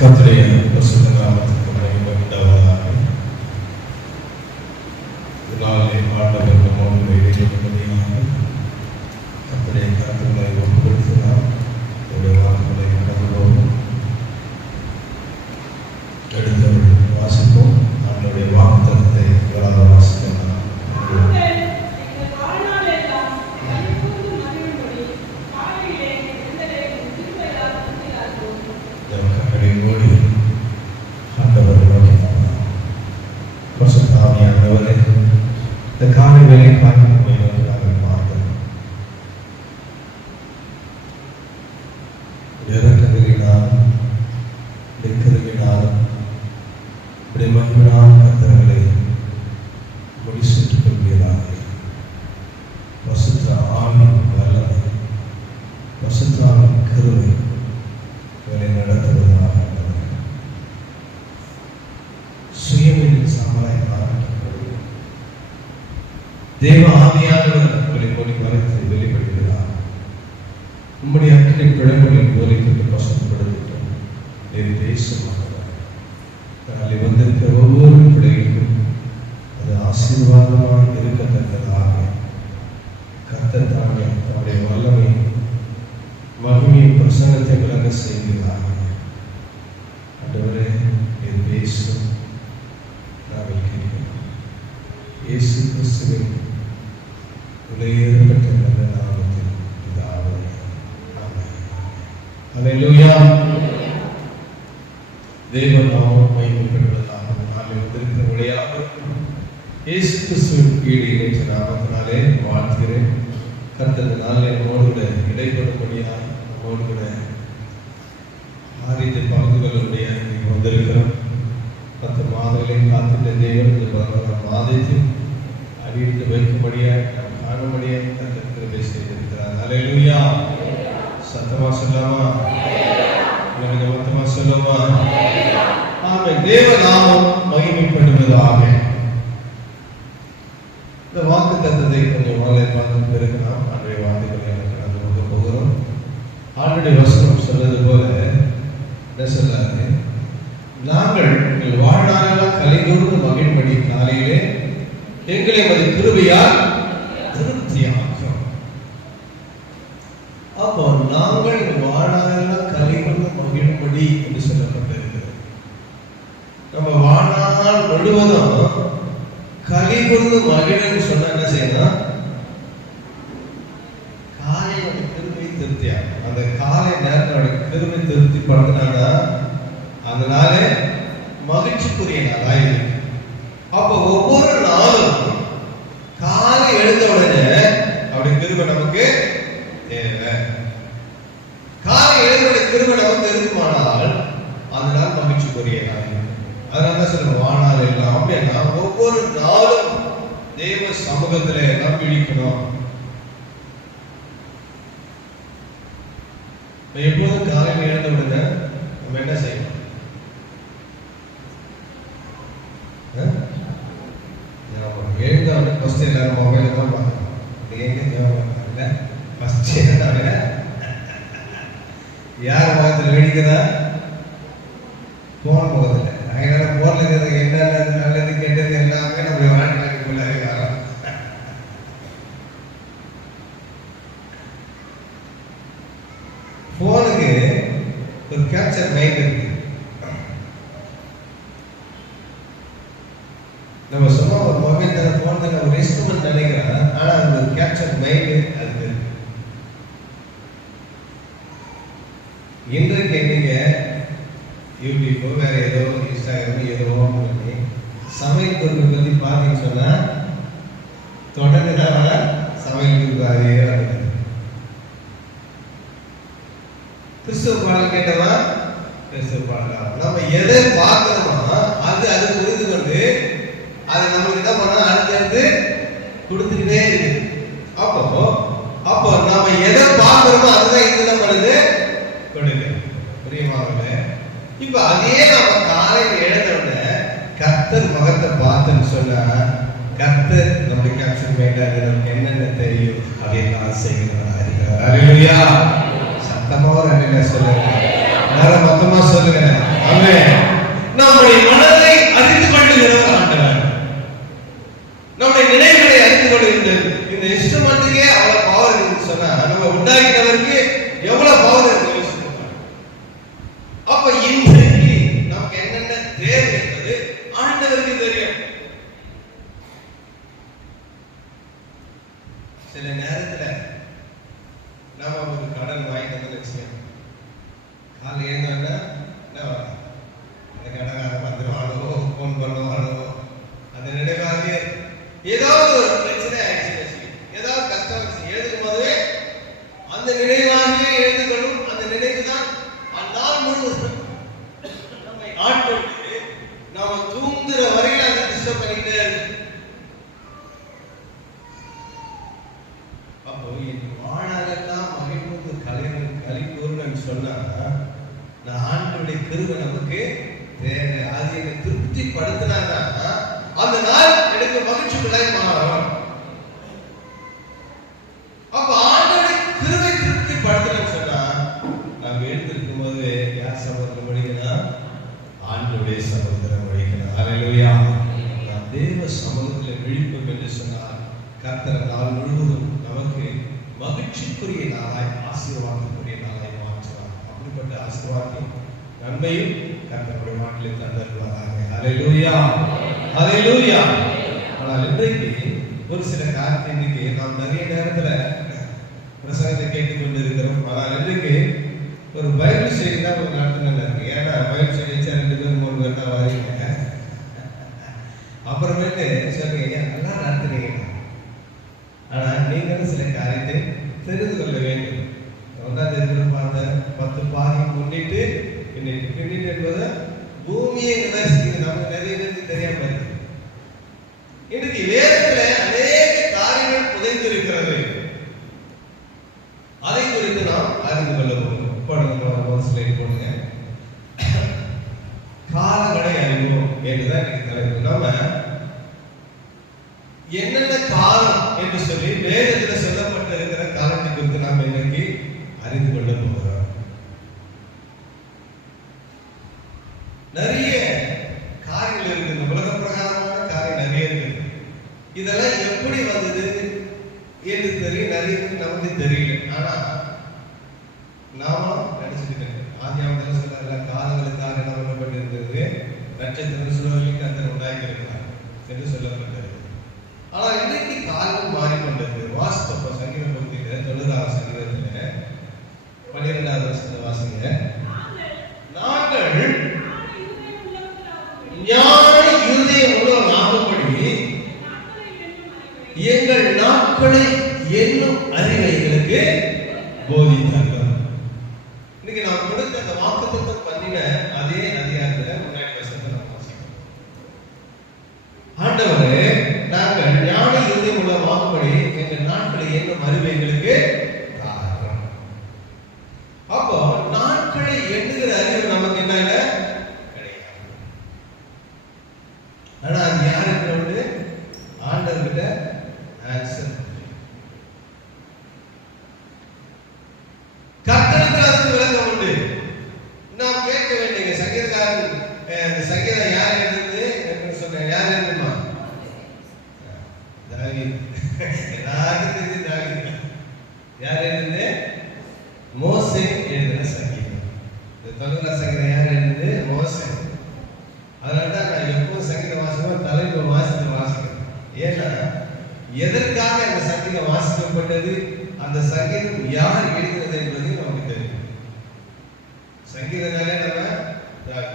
கர்த்தருடைய பரிசுத்த நாமத்துக்கு மகிமை உண்டாவதாக. இதனாலே ஆண்டவர் நம்மோடு இடையிலும்படியாக கர்த்தருடைய கருத்துக்களை ஒப்புக்கொடுத்தினார். அவருடைய வாக்குகளை கடந்தோம். எடுத்தவர்கள் வாசிப்போம். ஆண்டவருடைய வாக்குத்தத்தத்தை வராத வாசிக்கலாம். இந்த காலை வேலை பார்க்க நாங்கள் பார்த்தோம். இறக்கவினாலும் இருக்கிறவினாலும் மகிழ்நாள் கர்த்தர்களை முடிசூட்டிக் கொள்வீராக. பசுத்த ஆவியின் வல்லமை, பசுத்த ஆவியின் கிருபை இவரை நடத்துவதாக. சுயமின் சாமராய் மாறப்பட்டது. தேவ ஆவியானவர் உங்களை போலி மறைத்து வெளிப்படுகிறார். உம்முடைய அக்கினி பிழம்புகளை போலித்து வசப்படுத்திட்டோம். நீர் தேசமாக வந்திருக்கிற ஒவ்வொரு பிள்ளைகளுக்கும் அது ஆசீர்வாதமாக இருக்கத்தக்கதாக கர்த்தர் தாமே தன்னுடைய வல்லமை மகிமையை பிரசன்னத்தை விளங்க செய்கிறார். ஆண்டவரே, நீர் பேசும் நாங்கள் கேட்கிறோம். இயேசு கிறிஸ்துவின் விலையேறப்பட்ட நல்ல நாமத்தில் பிதாவே, ஆமென். அல்லேலூயா. தேவ நாமம் மகிமைப்படுவதாக. நாளில் வந்திருக்கிற வழியாக இயேசு கிறிஸ்துவின் கீழ் இணைச்ச நாமத்தினாலே வாழ்த்துகிறேன். கர்த்தர் நாளில் நம்மோடு கூட இடைப்படும்படியாக நம்மோடு கூட ஆரித்த பங்குகளுடைய வந்திருக்கிறோம். 10 மாதங்களையும் காத்திட்ட தேவன் இந்த மாதத்தில் அடித்து வைக்கும்படியாக நாம் காணும்படியாக கர்த்தர் கிருபை செய்திருக்கிறார். அல்லேலூயா. சத்தமா சொல்லாமா? மொத்தமா சொல்லுமா? ஆமென். தேவ நாமம் மகிமைப்படுவதாக. இந்த வாக்கு தத்தத்தை கொஞ்சம் மாலை பார்த்த பிறகு நாம் அன்றைய வார்த்தைகளை கடந்து கொண்டு போகிறோம். ஆண்டுடைய வசனம் சொல்வது போல என்ன சொல்லாது? நாங்கள் எங்கள் வாழ்நாளெல்லாம் கலைகூர்ந்து மகிழ்படி காலையிலே எங்களை அது கிருபையால் திருப்தியாக்கும். அப்போ நாங்கள் வாழ்நாளெல்லாம் கலைகூர்ந்து மகிழ்படி என்று சொல்லப்பட்டிருக்கிறது. நம்ம வாழ்நாள் முழுவதும் கலைகூர்ந்து மகிழ்ன்னு சொன்னா என்ன செய்யணும்? காலை கிருபை திருப்தியாகும். அந்த காலை நேரத்தோட கிருபை திருப்தி படுத்தினாங்க. அதனால மகிழ்ச்சிக்குரிய நாளாக இருக்கு. அப்போ ஒவ்வொரு நாளும் காலை எழுந்த உடனே அப்படி கிருபை நமக்கு தேவை. காலை எழுந்த கிருபை நமக்கு இருக்குமானால் அதனால மகிழ்ச்சிக்குரிய நாள். அதனால சொல்லுங்க, வாழ்நாள் எல்லாம் அப்படின்னா ஒவ்வொரு நாளும் தேவ சமூகத்துல எல்லாம் பிடிக்கணும். எப்போதும் காலையில் எழுந்த உடனே நம்ம என்ன செய்யணும்? எழுந்தவன ஃபர்ஸ்ட் எல்லாரும் மொபைல தான் பார்க்கணும். எங்க தேவை ஃபர்ஸ்ட் எழுந்தவன யார் முகத்தில் வெடிக்கிறதா? போன முகத்தில். அதனால போன்ல இருக்கிறது என்ன நல்லது கெட்டது எல்லாமே நம்மளுடைய வாழ்க்கைக்குள்ளாவே வரும். போனுக்கு ஒரு கேப்சர் மைண்ட் இருக்கு. நம்ம சும்மா ஒரு மொபைல் தர போன் தர ஒரு இன்ஸ்ட்ருமெண்ட் நினைக்கிறோம். ஆனா அது ஒரு கேப்சர் மைண்ட் அதுக்கு இருக்கு. இன்றைக்கு நீங்க யூடியூப்போ வேற ஏதோ இன்ஸ்டாகிராமோ ஏதோ பண்ணி சமையல் பொருட்கள் பத்தி பார்த்தீங்கன்னு சொன்னா தொடர்ந்து தான் சமையல் குறிப்பாகவே நடக்குது. கிறிஸ்துவ பாடல் கேட்டவா கிறிஸ்துவ பாடலாம். நம்ம எதை பார்க்கிறோமோ அது புரிந்து கொண்டு அது நம்மளுக்கு என்ன பண்ணா அடுத்தடுத்து கொடுத்துக்கிட்டே இருக்கு. அப்போ நாம எதை பார்க்கிறோமோ அதுதான் இது என்ன பண்ணுது? கொடுங்க. புரியுமாங்க? இப்ப அதே நம்ம காலையில் எழுந்தோட கர்த்தர் முகத்தை பார்த்துன்னு சொன்னா கர்த்தர் நம்முடைய கேப்சர் மைண்டாக நமக்கு என்னென்ன தெரியும் அதையெல்லாம் செய்கிறார். சத்தமா ஒரு சொல்லுங்க. மொத்தமா சொல்லுங்க. அப்ப இன்றைக்கு நமக்கு என்னென்ன தேவை என்பது ஆண்டவருக்கு தெரியும். சில நேரத்துல நாம ஒரு கடன் வாங்கிட்டு வச்சுக்கோங்க, காலை எழுந்தோன்னா கடகாரம் வந்துருவானோ, போன் பண்ணுவானோ, அது நினைவாகவே ஏதாவது ஒரு பிரச்சனை ஆயிடுச்சு, ஏதாவது கஷ்டம் எழுதும் போதே அந்த நினைவாகவே எழுதுகளும், அந்த நினைவு தான் அந்நாள் முழுவதும் நம்மை ஆட்கொண்டு நாம தூங்குற வரையில அதை டிஸ்டர்ப் பண்ணிட்டே இருக்கு. அப்போ என் வாழ்நாளெல்லாம் மகிழ்ந்து கலிக்கூறுன்னு சொன்னா ஆண்டவருடைய கிருபை நமக்கு தேவை. அது என்னை திருப்தி படுத்தினாங்கன்னா அந்த நாள் எனக்கு மகிழ்ச்சிக்குள்ளாய் மாறும். அப்ப ஆண்டவருடைய கிருபை திருப்தி படுத்தணும்னு சொன்னா நாம் எழுந்திருக்கும் போது யார் சமுத்திரம் வழிக்கணும்? ஆண்டவருடைய சமுத்திரம் வழிக்கணும். அல்லேலூயா. நாம் தேவ சமூகத்தில் விழிப்போம் என்று சொன்னால் கர்த்தர் நாள் முழுவதும் நமக்கு மகிழ்ச்சிக்குரிய நாளாய், ஆசீர்வாதத்துக்குரிய நாளாய் மாற்றுவார். அப்படிப்பட்ட ஆசீர்வாதம் நன்மையும் கர்த்தருடைய நாட்டில் தந்தருவாங்க. அல்லேலூயா, அல்லேலூயா. ஆனால் இன்றைக்கு ஒரு சில காரியத்தை இன்னைக்கு நாம் நிறைய நேரத்துல பிரசங்கத்தை கேட்டுக்கொண்டு இருக்கிறோம். ஆனால் இன்றைக்கு ஒரு பைபிள் ஸ்டடி தான் ஒரு நடத்தின இருக்கு. ஏன்னா பைபிள் ஸ்டடி 2 பேர் 3 பேர் தான் வரீங்க, அப்புறமேட்டு சொல்லுங்க நல்லா நடத்துனீங்க. ஆனா நீங்களும் சில காரியத்தை தெரிந்து கொள்ள வேண்டும். 1ஆம் தேதியில பார்த்த 10 பாகை முன்னிட்டு இன்னைக்கு பின்னிட்டு என்பது பூமியை விமர்சிக்கிறது நமக்கு நிறைய பேருக்கு தெரியாம இருக்கு. இன்னைக்கு வேதத்துல அநேக காரியங்கள் புதைந்திருக்கிறது. அதை குறித்து நாம் அறிந்து கொள்ள போகிறோம். போடுங்க, காலங்களை அறிவோம் என்றுதான் இன்னைக்கு தலைப்பு. நாம என்னென்ன காலம் என்று சொல்லி வேதத்தில் சொல்லப்பட்டு இருக்கிற காலத்தை குறித்து நாம் இன்னைக்கு அறிந்து கொள்ள போகிறோம். நிறைய காரியங்கள் இருக்கு, உலக பிரகாரமான காரியம் நிறைய இருக்கு. இதெல்லாம் எப்படி வந்தது என்று தெரியும், நிறைய நமக்கு தெரியல. ஆனா நாம நினைச்சிட்டு ஆதியாமத்தில் சொல்ல காலங்களுக்காக நம்மப்பட்டிருந்தது நட்சத்திரம் சுழலி கர்த்தர் உண்டாக்கியிருக்கிறார் என்று சொல்லப்பட்டது. ஆனா இன்னைக்கு காலம் மாறிக்கொண்டது. வாஸ்தவ சங்கீதம் பகுதியில 90ஆம் சங்கீதத்துல 12வது வசனத்தை வாசிங்க. நாங்கள் ஞான இருதயம் உள்ளவர்களாகும்படி எங்கள் நாட்களை என்னும் அறிவை எங்களுக்கு போதித்தார்கள். இன்னைக்கு நான் கொடுத்த அந்த வாக்குத்தத்தம் பண்ணின அதே அதிகாரத்துல முன்னாடி வசனத்தை நான் வாசிக்கிறோம். ஆண்டவரே, நாங்கள் ஞான இருதயம் உள்ளவர்களாகும்படி எங்கள் நாட்களை என்னும் அறிவை எங்களுக்கு தாரும். அப்போ நாட்களை எண்ணுகிற அறிவு நமக்கு என்ன இல்லை, கிடையாது. ஆனா அது யாருக்கு வந்து ஆண்டவர்கிட்ட ஆன்சர். கர்த்தருக்கு அதுக்கு விளக்கம் உண்டு. நாம் கேட்க வேண்டிய சங்கீதக்காரன் சங்கீதம் யார் எழுதுது என்று சொன்னேன். யார் எழுதுமா? தாவீது. எல்லாருக்கும் தெரிஞ்சு தாவீது. யார் எழுதுது? மோசே எழுதின சங்கீதம். இந்த 90ஆம் சங்கீதம் யார் எழுதுது? மோசே. அதனாலதான் நான் எப்பவும் சங்கீதம் வாசிக்கும் தலைப்பு வாசிக்கிறேன். ஏன்னா எதற்காக அந்த சங்கீதம் வாசிக்கப்பட்டது, அந்த சங்கீதம் யார் எழுதினது என்பது நமக்கு தெரியும். சங்கீதனாலே நம்ம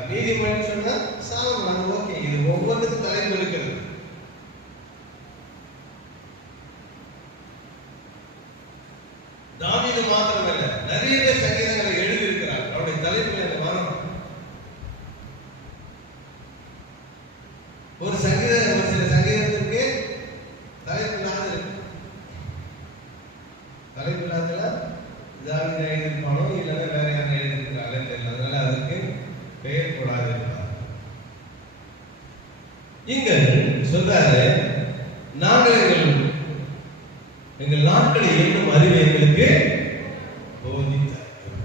நீதிமன்றம் சொன்னா சாலமோன், ஓகே, இது ஒவ்வொன்றுக்கும் தலைப்பு இருக்கிறது. தாவீது மாத்திரமல்ல, நிறைய பேர் சங்கீதங்களை எழுதி இருக்கிறார். அவருடைய தலைப்பில் என்ன வரும்? ஒரு சில சங்கீதத்திற்கு தலைப்பில்லாத இருக்கு. தலைப்பில்லாதல தாவீது எழுதியிருப்பானோ இல்லைன்னா வேற யாரும் எழுதியிருக்கிறாங்களே தெரியல. அதனால அதுக்கு பெயர் கூடாது. இங்க சொல்றாரு, நாங்கள் எங்கள் நாட்களை என்னும் அறிவை எங்களுக்கு போதித்தார்கள்.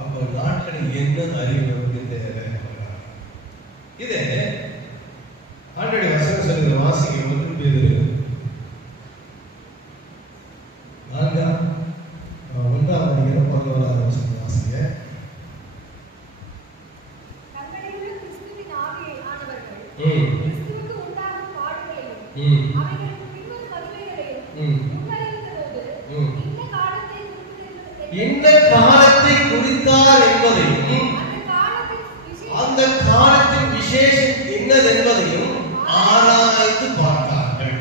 அப்போ நாட்களை என்ன அறிவு நமக்கு தேவை. இதே ஆண்டவருடைய வசனம் சொல்லுகிற வாசிக்க 1 பேதுரு 4 11 வாசிங்க. கிறிஸ்துவுக்கு உண்டான பாடுகளையும் அவைகளுக்கு பின்வரும் மகிமைகளையும் முன்னறிந்தபோது இந்த காலத்தை குறித்தார் என்பதையும் அந்த காலத்தின் விசேஷம் என்னதென்பதையும் ஆராய்ந்து பார்த்தார்கள்.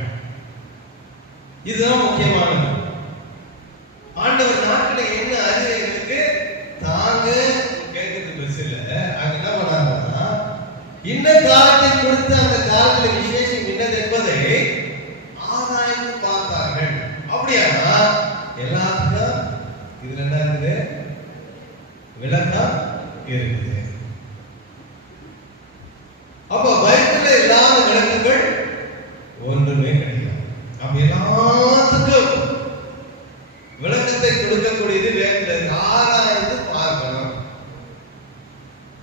இதுதான் முக்கியமானது. ஆண்டவர் நாட்டில் என்ன அறிஞர்களுக்கு தாங்க கேட்கறது பெருசு இல்ல. அங்க என்ன பண்ணாங்கன்னா இந்த காலத்தை குறித்து அந்த காலத்தில் விசேஷம் என்னது என்பதை ஆராய்ந்து பார்த்தார்கள். அப்படியானா எல்லாத்துக்கும் இதுல என்ன இருக்குது? விளக்கம் இருக்குது. அப்ப பைபிள்ல இல்லாத விளக்கங்கள் ஒன்றுமே கிடையாது. அப்ப எல்லாத்துக்கும் விளக்கத்தை கொடுக்கக்கூடியது வேதத்தில் ஆராய்ந்து பார்க்கணும்.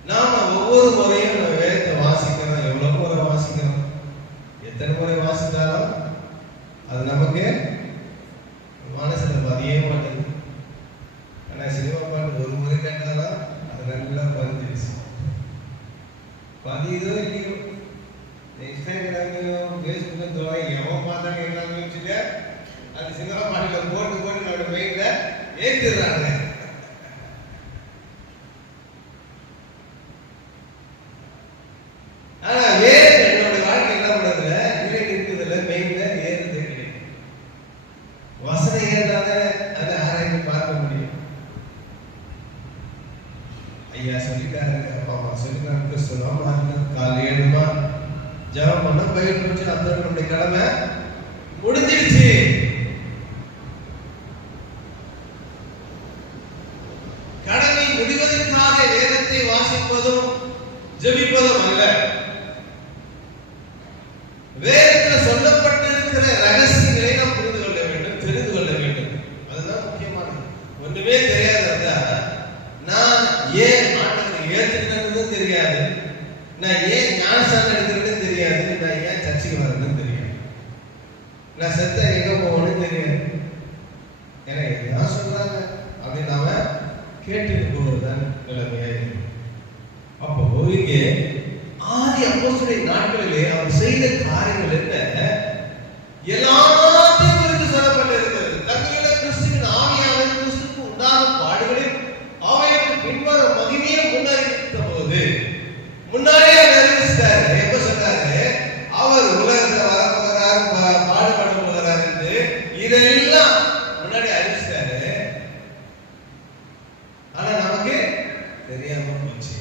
நாம ஒவ்வொரு முறையும் நம்ம வேதத்தை வாசிக்கிறோம். எவ்வளவு முறை வாசிக்கிறோம்? எத்தனை முறை வாசித்தாலும் அது நமக்கு மனசுல பதியே மாட்டேங்குது. ஆனா சினிமா பாட்டு ஒரு முறை கேட்டாலும் அது நல்லா பதிஞ்சிருச்சு. பதிதோ இல்லையோ இன்ஸ்டாகிராம்லயும் ஃபேஸ்புக்ல எவன் பார்த்தாங்க எல்லாமே வச்சுட்டு அது சினிமா பாட்டுல போட்டு போட்டு நம்மளோட மைண்ட்ல ஏத்துறாங்க. ஆனா வேற என்னோட வாழ்க்கை என்ன பண்றதுல இல்லை இருக்குதுல மெயின்ல ஏறுது கிடையாது. வசனம் ஏறாத அதை ஆராய்ந்து பார்க்க முடியும். ஐயா சொல்லிட்டாரு, அப்பா அம்மா சொல்லிட்டாரு, சொல்லாம காலை 7 மணி ஜெபம் பண்ண பயிர் முடிச்சு அந்த நம்முடைய கடமை முடிஞ்சிடுச்சு. கடமை முடிவதற்காக வேதத்தை வாசிப்பதும் ஜெபிப்பதும் அல்ல. வேதத்தில் சொல்லப்பட்டிருக்கிற ரகசியங்களை நாம் புரிந்து கொள்ள வேண்டும், தெரிந்து கொள்ள வேண்டும். அதுதான் முக்கியமானது. ஒண்ணுமே தெரியாது. நான் ஏன் ஆண்டவரை ஏற்றுக்கிறதுன்னு தெரியாது, நான் ஏன் ஞானஸ்தானம் எடுக்கிறதுன்னு தெரியாது, நான் ஏன் சர்ச்சைக்கு வரணும்னு தெரியாது, நான் செத்த எங்க போகணும்னு தெரியாது. ஏன்னா எல்லாம் சொல்றாங்க அப்படின்னு நாம கேட்டுட்டு போவதுதான் நிலைமையாயிருக்கு. அப்போ இங்கே ஆதி அப்போஸ்தலரின் நாட்களிலே அவர் செய்த காரியங்கள் என்ன? எல்லாத்தையும் குறித்து சொல்லப்பட்டிருக்கிறது. தங்களிட கிறிஸ்துவின் ஆவியானவர் கிறிஸ்துவுக்கு உண்டான பாடுகளையும் அவைகளுக்கு பின்வரும் மகிமையை முன்னறிவித்த போது முன்னாடியே அறிவிச்சிட்டாரு. எப்ப சொன்னாரு? அவர் உலகத்துல வரப்போகிறார், பாடுபட போகிறார் என்று இதெல்லாம் முன்னாடி அறிவிச்சிட்டாரு. ஆனா நமக்கு தெரியாம போச்சு.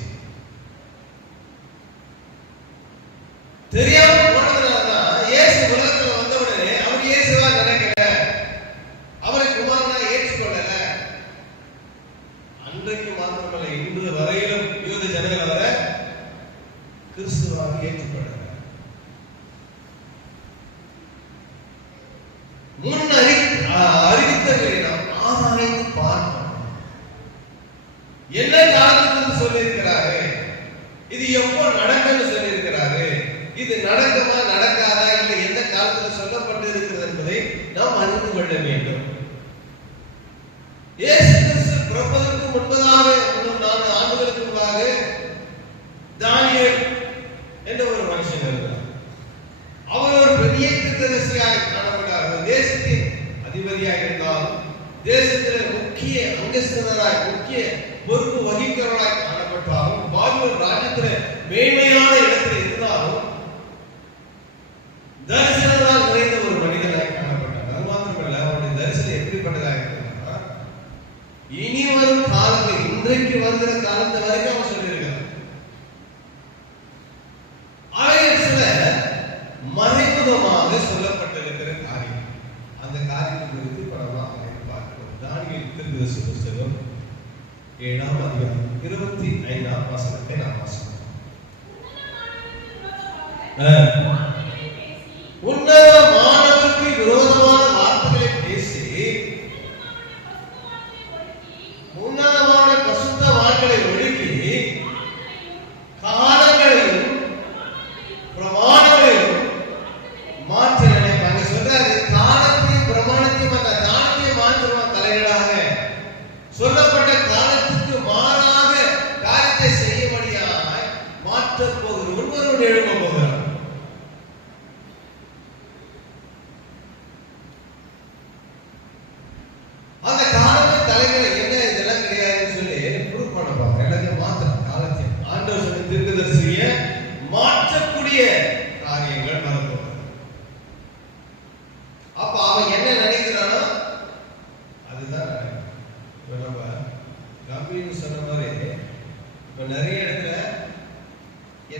தெரியாம போனதுனாலதான் இயேசு உலகத்துல வந்தவுடனே அவர் இயேசுவா நினைக்கல, அவரை குமாரனா ஏற்றுக்கொள்ளல. அன்றைக்கு மாத்திரமல்ல, இன்று வரையிலும் யூத ஜனங்கள் அவரை கிறிஸ்துவாக ஏற்றுக்கொள்ளல. முன் அறிவித்தவர்களை நாம் ஆராய்ந்து பார்க்கணும். என்ன காரணத்துக்கு சொல்லியிருக்கிறாரு, இது எப்போ நடக்கும்னு சொல்லியிருக்கிறாரு, இது நடக்குமா நடக்காதா, இல்லை எந்த காலத்தில் சொல்லப்பட்டு இருக்கிறது என்பதை நாம் அறிந்து கொள்ள வேண்டும். இயேசு கிறிஸ்து பிறப்பதற்கு முன்பதாக 4 ஆண்டுகளுக்கு முன்பாக தானியேல் என்ற ஒரு மனுஷன் இருந்தார். அவர் ஒரு பெரிய தீர்க்கதரிசியாக காணப்பட்டார். தேசத்தின் அதிபதியாக இருந்தாலும், தேசத்தில் முக்கிய அங்கஸ்தராய் முக்கிய பொறுப்பு வகிக்கிறவராய் காணப்பட்டாலும், பாபிலோன் ராஜ்யத்தில் மேன்மையான இடத்தில் இருந்தாலும் தரிசனத்தால் நிறைந்த ஒரு மனிதனாய் காணப்பட்டார். அது மாத்திரமல்ல, அவருடைய தரிசனம் எப்படிப்பட்டதாக இருக்கிறார்? இனி வரும் காலத்தில், இன்றைக்கு வருகிற காலத்தை வரைக்கும் அவர் சொல்லியிருக்கிறார். சில மறைமுகமாக சொல்லப்பட்டிருக்கிற காரியம், அந்த காரியத்தை குறித்து படமாக பார்க்கிறோம். தானியேல் தீர்க்கதரிசி புத்தகம் 7ஆம் அதிகாரம் 25ஆம் வசனத்தை நாம் வாசிக்கிறோம். உன்னதமானவருக்கு விரோதமான வார்த்தைகளை பேசி உன்னதமான பசுத்தவான்களை ஒடுக்கி காலங்களையும் பிரமாணங்களையும் மாற்ற நினைப்பாங்க. சொல்றாரு, காலத்தையும் பிரமாணத்தையும் அந்த தானத்தையும் மாற்றுவான் தலைகளாக. சொல்லப்பட்ட காலத்துக்கு மாறாக காரியத்தை செய்யும்படியாக மாற்ற போகிற ஒருவரோடு எழும்ப போகிறார்.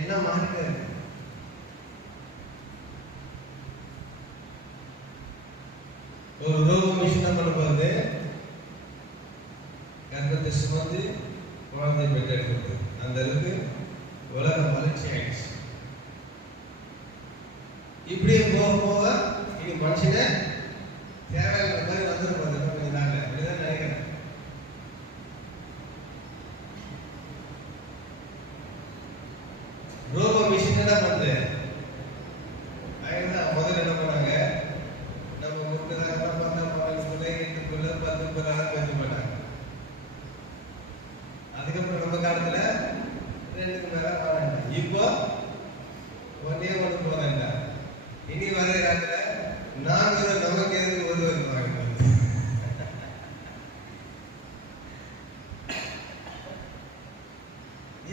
எல்லாம் மாறிட்டாரு. ஒரு ரோபோ மிஷின் என்ன பண்ண போகுது? கர்ப்பத்தை சுமந்து குழந்தை பெற்றெடுக்கிறது. அந்த அளவுக்கு உலகம் வளர்ச்சி ஆயிடுச்சு. இப்படியே போக போக இனி மனுஷனை தேவையான மாதிரி வந்துடும் போது கொஞ்ச நாள் அப்படிதான் நினைக்கிறேன். ரோபோ மிஷின் என்ன பண்ணுது? முதல்ல என்ன பண்ணாங்க? நம்ம முன்னதாக 10 பேச்சு பண்ணாங்க. அதுக்கப்புறம் நம்ம காலத்துல 2 மேல வாங்க. இப்போ ஒன்னே ஒன்று போறாங்க. இனி வர காலத்துல நாங்க நமக்கு எதுக்கு ஒருவர் வாங்க.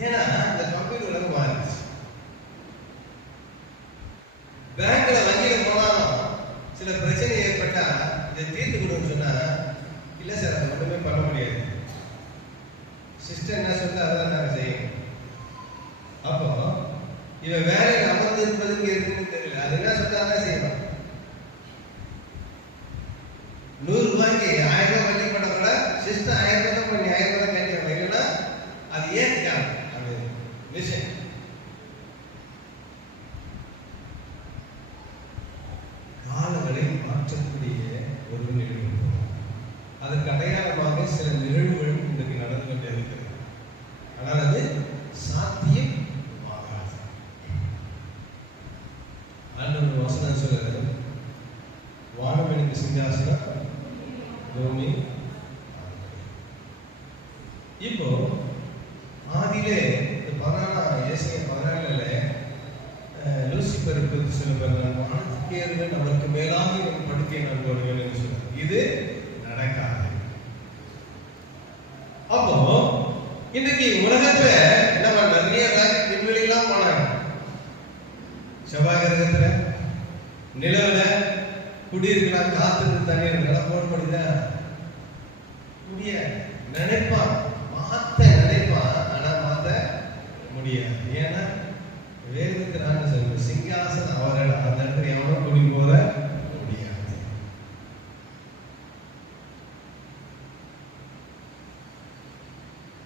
ஏன்னா இந்த கம்ப்யூட்டர் உலகம் மாறிடுச்சு. பேங்க்ல வங்கியில போனாலும் சில பிரச்சனை ஏற்பட்டா இதை தீர்த்து கொடுன்னு சொன்னா இல்ல சார் அதை மட்டுமே பண்ண முடியாது. சிஸ்டம் என்ன சொல்ல அதான் நாங்க செய்யணும். அப்போ இவன் வேலையில் அமர்ந்து இருப்பதுக்கு இருக்குன்னு தெரியல. அது என்ன சொல்ல அதான் செய்யணும். 100 ரூபாய்க்கு 1000 ரூபாய் வட்டி பண்ண கூட சிஸ்டம் 1000 ரூபாய் பண்ணி 1000 ரூபாய் கட்டி இல்லைன்னா அது ஏத்துக்காங்க. அது விஷயம் காலங்களை மாற்றக்கூடிய ஒரு நிகழ்வு. அதற்கு அடையாளமாக சில நிகழ்வுகள் இன்றைக்கு நடந்து கொண்டே இருக்கிறது. ஆனால் அது சாத்தியம் ஆகாது. ஆண்டவர் வசனம் சொல்லுறது, வானம் எனக்கு சிங்காசனம், பூமி. இப்போ ஆதியிலே 14 லூசிபர் பற்றி சொல்லப்படுறாங்க. வானத்துக்கு ஏறுவேன், அவருக்கு மேலாக என் படுக்கையை நான் போடுவேன் என்று சொல்றாங்க. இது நடக்காது. அப்போ இன்னைக்கு உலகத்துல என்ன நிறைய விண்வெளியெல்லாம் போனாங்க. செவ்வாய் கிரகத்துல, நிலவுல குடியிருக்கலாம், காத்து தண்ணி இருக்கலாம், போடப்படுதா முடியாது. நினைப்பான், மாத்த நினைப்பான், ஆனா மாத்த முடியாது. ஏன்னா வேதத்துக்கு நான் சொல்றேன், சிங்காசனம் அவர்கள் அந்த இடத்துல எவனும் குடி போற முடியாது.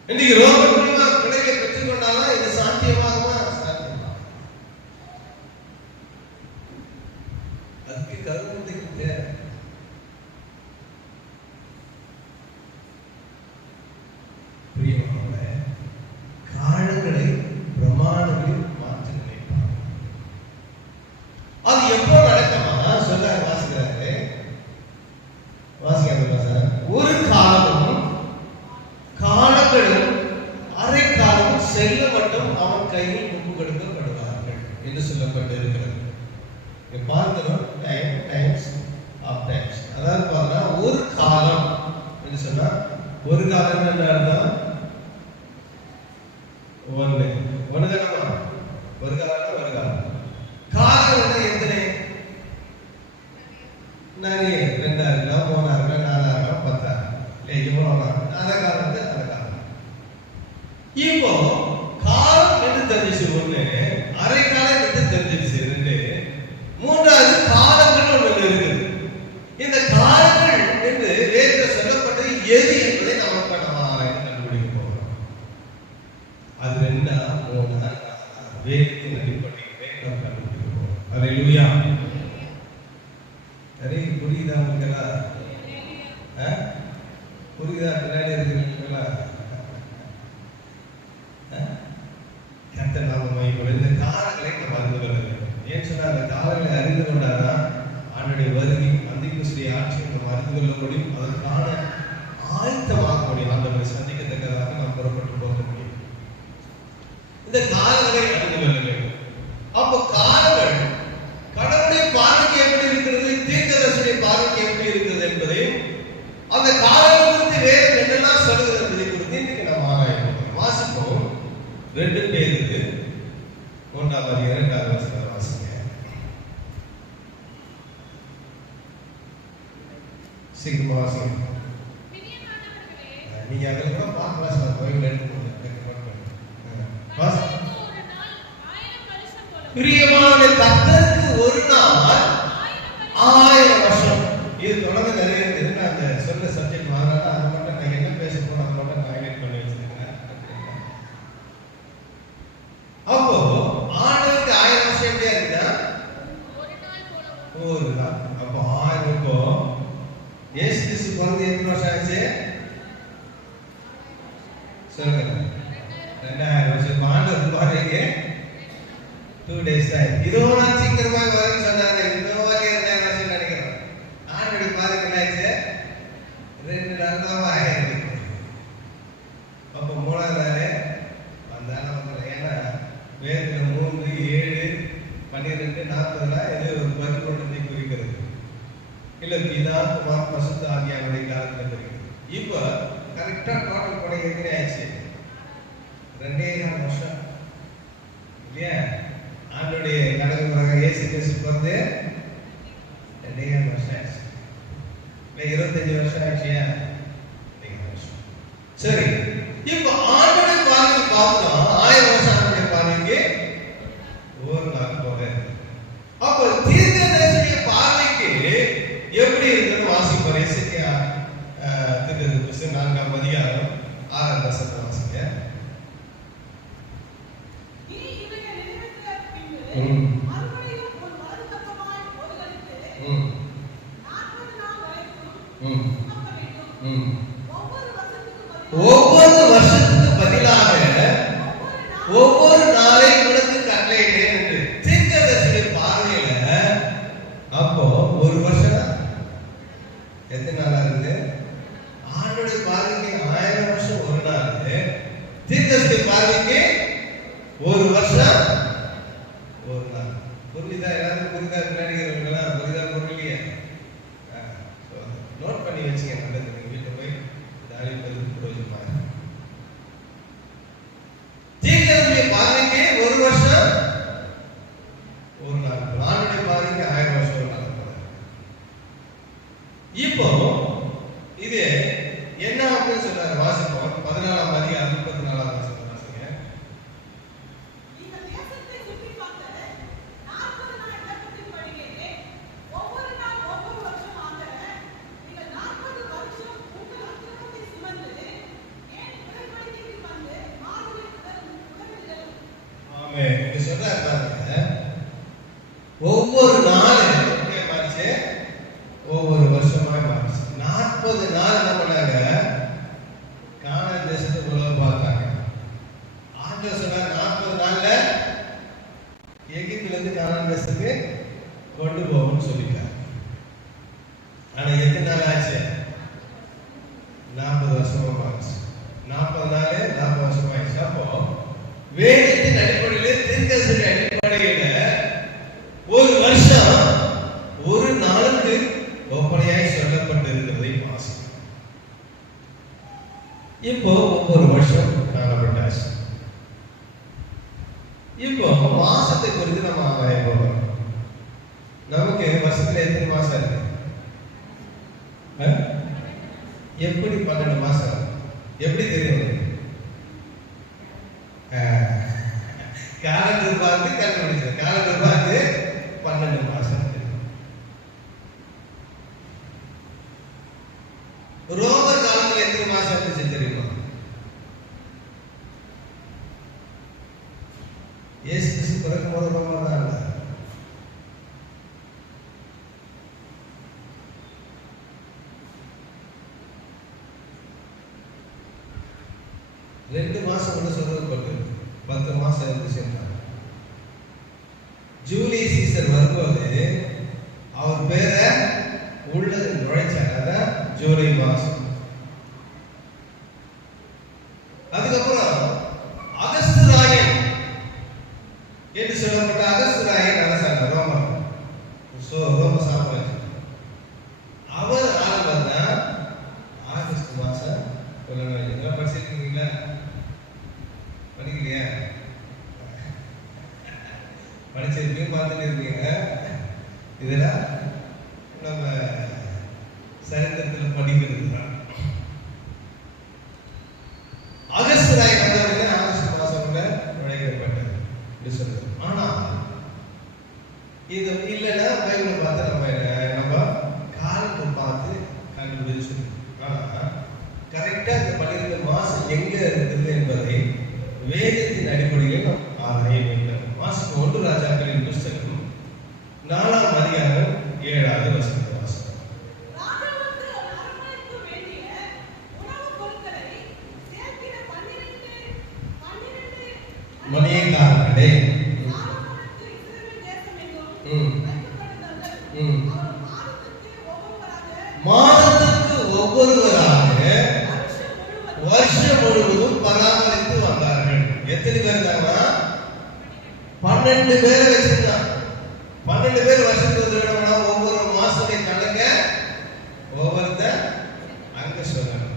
இன்னைக்கு ரோமன் மூலமா பிள்ளைகளை பெற்றுக்கொண்டாலும் இது சாத்தியமாகுமா? சாத்தியமா. அதுக்கு கருத்துக்கு தேவை. பிரியமான காலங்களை பிரமாணங்களில் மாற்ற நினைப்பாங்க. அது எப்போ நடக்குமா? சொல்ல வாசிக்கிறாரு, வாசிக்கிறாங்க. ஒரு காலமும் காலங்களும் அரை காலமும் செல்ல மட்டும் அவன் கையில் ஒப்பு கொடுக்கப்படுவார்கள் என்று சொல்லப்பட்டிருக்கிறது. பார்க்கிறோம் டைம்ஸ் ஆஃப் டைம்ஸ். அதாவது பார்த்தா ஒரு காலம் என்று சொன்னா, ஒரு காலம் என்ன அர்த்தம்? ஒன்னு தானமா? ஒரு காலம் ஒரு காலம். காலம் வந்து எத்தனை? நிறைய 2 இருக்கலாம், 3 இருக்கலாம், 4 இருக்கலாம், 10 இல்லை இவ்வளவு. அந்த காலம் வந்து அந்த காலம். இப்போ காலம் என்று தெரிஞ்சிச்சு ஒண்ணு, அரை காலம் என்று தெரிஞ்சிச்சு 2, மூன்றாவது காலங்கள் ஒன்று இருக்குது. இந்த காலங்கள் என்று வேதத்தில் சொல்லப்பட்டது எது என்பதை நமக்கு கண்டுபிடிக்க போகிறோம். அது 2, 3 வேதத்தின் அடிப்படையில் நாம் கண்டுபிடிக்க போகிறோம். அல்லேலூயா. நிறைய புரியுதா உங்களுக்கெல்லாம்? புரியுதா? பின்னாடி இருக்கிறீங்களா? கர்த்தர் நாம மகிமைப்படும். இந்த காலங்களை நாம் அறிந்து கொள்ள வேண்டும். ஏன் சொன்னா அந்த காலங்களை அறிந்து கொண்டாதான் ஆண்டுடைய வருகை, அந்திகிறிஸ்துவின் ஆட்சியை நாம் அறிந்து கொள்ள முடியும். அதற்கான ஆயத்தமாக முடியும். ஆண்டவரை சந்திக்கத்தக்கதாக நாம் புறப்பட்டு போக முடியும். இந்த காலங்களை அறிந்து கொள்ள வேண்டும். அப்போ காலங்கள் கடவுளுடைய பார்வைக்கு எப்படி இருக்கிறது, தீர்க்கதரிசியுடைய பார்வைக்கு எப்படி இருக்கிறது என்பதையும், அந்த காலங்கள் குறித்து வேதம் என்னெல்லாம் சொல்லுகிறது என்பதை குறித்து இன்னைக்கு நாம் ஆராய்வோம். வாசிப்போம். 2 பேருக்கு 1 2 வசனம் வாசிங்க. சீக்கிரமா வாசிங்க. நீங்க அதில் கூட பார்க்கலாம் சார். பைபிள் எடுத்து வாசி. பிரியமானவர்களே, கர்த்தருக்கு ஒரு நாள் 1000 வருஷம். இது தொடர்ந்து நிறைய இருக்குது. நான் அந்த சொல்ல சப்ஜெக்ட் மாறாத அதை மட்டும் நான் என்ன பேச போறேன் அதை மட்டும் நான் ஹைலைட் பண்ணி வச்சிருக்கேன். அப்போ ஆண்டவருக்கு 1000 வருஷம் எப்படியா இருக்குதா? ஒரு நாள். அப்போ 1000 இப்போ இயேசு கிறிஸ்து பிறந்து எத்தனை வருஷம் ஆச்சு சொல்லுங்க? 2000 வருஷம். இப்போ ஆண்டவர் பாருங்க 2 days தான். இதோ நான் சீக்கிரமாக வரேன்னு சொன்னாங்க. இந்த மாதிரி 2000 வருஷம் நினைக்கிறேன். ஆண்டோட பாருங்க என்ன ஆச்சு? 2 நாள் தான் ஆயிருக்கு. அப்போ 3ஆவது நாள் வந்தாலும் ஏன்னா வேதத்தில் 3, 7, 12, 40 இது ஒரு பரிபூரணத்தை குறிக்கிறது. இல்லை பிதா குமார் பரிசுத்த ஆவியானவருடைய காலத்தில் குறிக்கிறது. இப்போ கரெக்டா டோட்டல் கூட எத்தனை ஆச்சு? 2000 வருஷம் இல்லையா? ஆண்டோடைய கணக்கு பிரகாரம் இயேசு கிறிஸ்து பிறந்து 2000 வருஷம் ஆச்சு. இல்லை 25 வருஷம் ஆச்சியா? 2000 வருஷம். சரி, இப்போ ஆண்டோடைய பார்வைக்கு பார்த்தோம். 1000 வருஷம் ஆண்டோடைய பார்வைக்கு ஒரு நாள் போக. அப்போ தீர்க்கதரிசியுடைய பார்வைக்கு எப்படி இருக்குன்னு வாசிப்போம். எசேக்கியா தீர்க்கதரிசி 4ஆம் அதிகாரம் 6ஆம் வசனத்தை வாசிங்க. ஒவ்வொரு வருஷத்துக்கு பதிலாக ஒவ்வொரு நாளை உனக்கு கட்டளையிட்டேன் என்று தீர்க்கதரிசியுடைய பார்வையில. அப்போ ஒரு வருஷம் எத்தனை நாளா இருக்குது? ஆண்டோடைய பார்வைக்கு 1000 வருஷம் ஒரு நாள், தீர்க்கதரிசியுடைய பார்வைக்கு ஒரு வருஷம் ஒரு நாள். புரியுதா? எல்லாருக்கும் புரியுதா? விளையாடுகிறவங்களா புரியுதா? புரியலையே? நோட் பண்ணி வச்சுங்க. நல்லது. வீட்டுல போய் தாரிப்பது பிரயோஜனமாக. தீர்க்கதரிசியுடைய பார்வைக்கு ஒரு வருஷம் ஒரு நாள், ஆண்டோடைய பார்வைக்கு 1000 வருஷம் ஒரு நாள். இப்போ இது என்ன அப்படின்னு சொல்றாரு? வாசிப்போம். 14ஆம் அதிகாரம் 34ஆம் வசனம் வாசிங்க. ஆமென். இது சொல்றாரு பாருங்க. ஒவ்வொரு நாளும் எப்படி மாறிச்சு? ஒவ்வொரு வருஷமா மாறிச்சு. 40 நாள் என்ன பண்ணாங்க? கானான் தேசத்துக்கு உலக பார்த்தாங்க. ஆண்டவர் சொன்னார் 40 நாள்ல எகிப்துல இருந்து கானான் தேசத்துக்கு கொண்டு போகும்னு சொல்லிட்டார். ஆனா எத்தனை நாள் ஆச்சு? 40 வருஷமா மாறிச்சு. 40 நாள் 40 வருஷமா ஆயிடுச்சு. அப்போ வேதத்தின் அடிப்படையில், தீர்க்கதரிசியின் அடிப்படையில ஒரு வருஷம் ஒரு நாளுக்கு ஒப்பனையாய் சொல்லப்பட்டு இருக்கிறதை வாசிக்கும். இப்போ ஒவ்வொரு வருஷம் காணப்பட்டாச்சு. இப்போ மாசத்தை குறித்து நம்ம ஆராய போறோம். நமக்கு வருஷத்துல எத்தனை மாசம் இருக்கு? எப்படி 12 மாசம்? எப்படி தெரியும்? காலண்டர் பார்த்து கண்டுபிடிச்சது. காலண்டர் பார்த்து 12 மாசம். ரோமர் காலத்துல எத்தனை மாசம் இருந்துச்சு தெரியுமா? இயேசு கிறிஸ்து பிறக்கும் போது ரோமர் தான் இருந்தார். ரெண்டு மாசம் ஒன்று சொல்லப்பட்டு 10 மாசம் இருந்துச்சு. ஜூலியஸ் சீசர் வரும்போது அவர் பேரை உள்ள நுழைச்சார். அதான் ஜூலை மாசம். அதுக்கப்புறம் அகஸ்துராயன் என்று சொல்லப்பட்ட அகஸ்துராயன் அரசாங்க ரோம சாம்ராஜ்யம். அவர் ஆரம்பம் தான் ஆகஸ்ட் மாசம். படிச்சிருக்கீங்களா? படிக்கலையா? படிச்சிருக்கீங்க, பார்த்துட்டு இருக்கீங்க. இதெல்லாம் நம்ம சரித்திரத்தில் படிக்கிறது தான். ஆகஸ்ட் ராய் வந்தவங்க ஆகஸ்ட் மாசம் கூட நுழைக்கப்பட்டது சொல்றது. ஆனா வேதத்தின் அடிப்படையில் நாம் ஆராய வேண்டும். வாசிப்போம். 1 ராஜாக்களின் புஸ்தகம் 4ஆம் அதிகாரம் 7வது வசனத்தை வாசிப்போம். ராஜாவுக்கு அரண்மனைக்கு வேண்டிய உணவுப் பொருட்களை சேர்க்கிற 12 மணியக்காரர்களே சாலொமோனுக்கு இஸ்ரவேல் தேசமெங்கும் வைக்கப்பட்டிருந்தார்கள். அவர் மாதத்துக்கு ஒவ்வொருவராக வருஷம் முழுவதும் பராமரித்து வந்தார்கள். எத்தனை பேர் இருந்தாங்கன்னா 12 பேரை வச்சிருந்தாங்க. 12 பேர் வருஷத்துக்கு ஒரு தடவை ஒவ்வொரு மாசத்தை கணக்க ஒவ்வொருத்தர் அங்க சொன்னாங்க.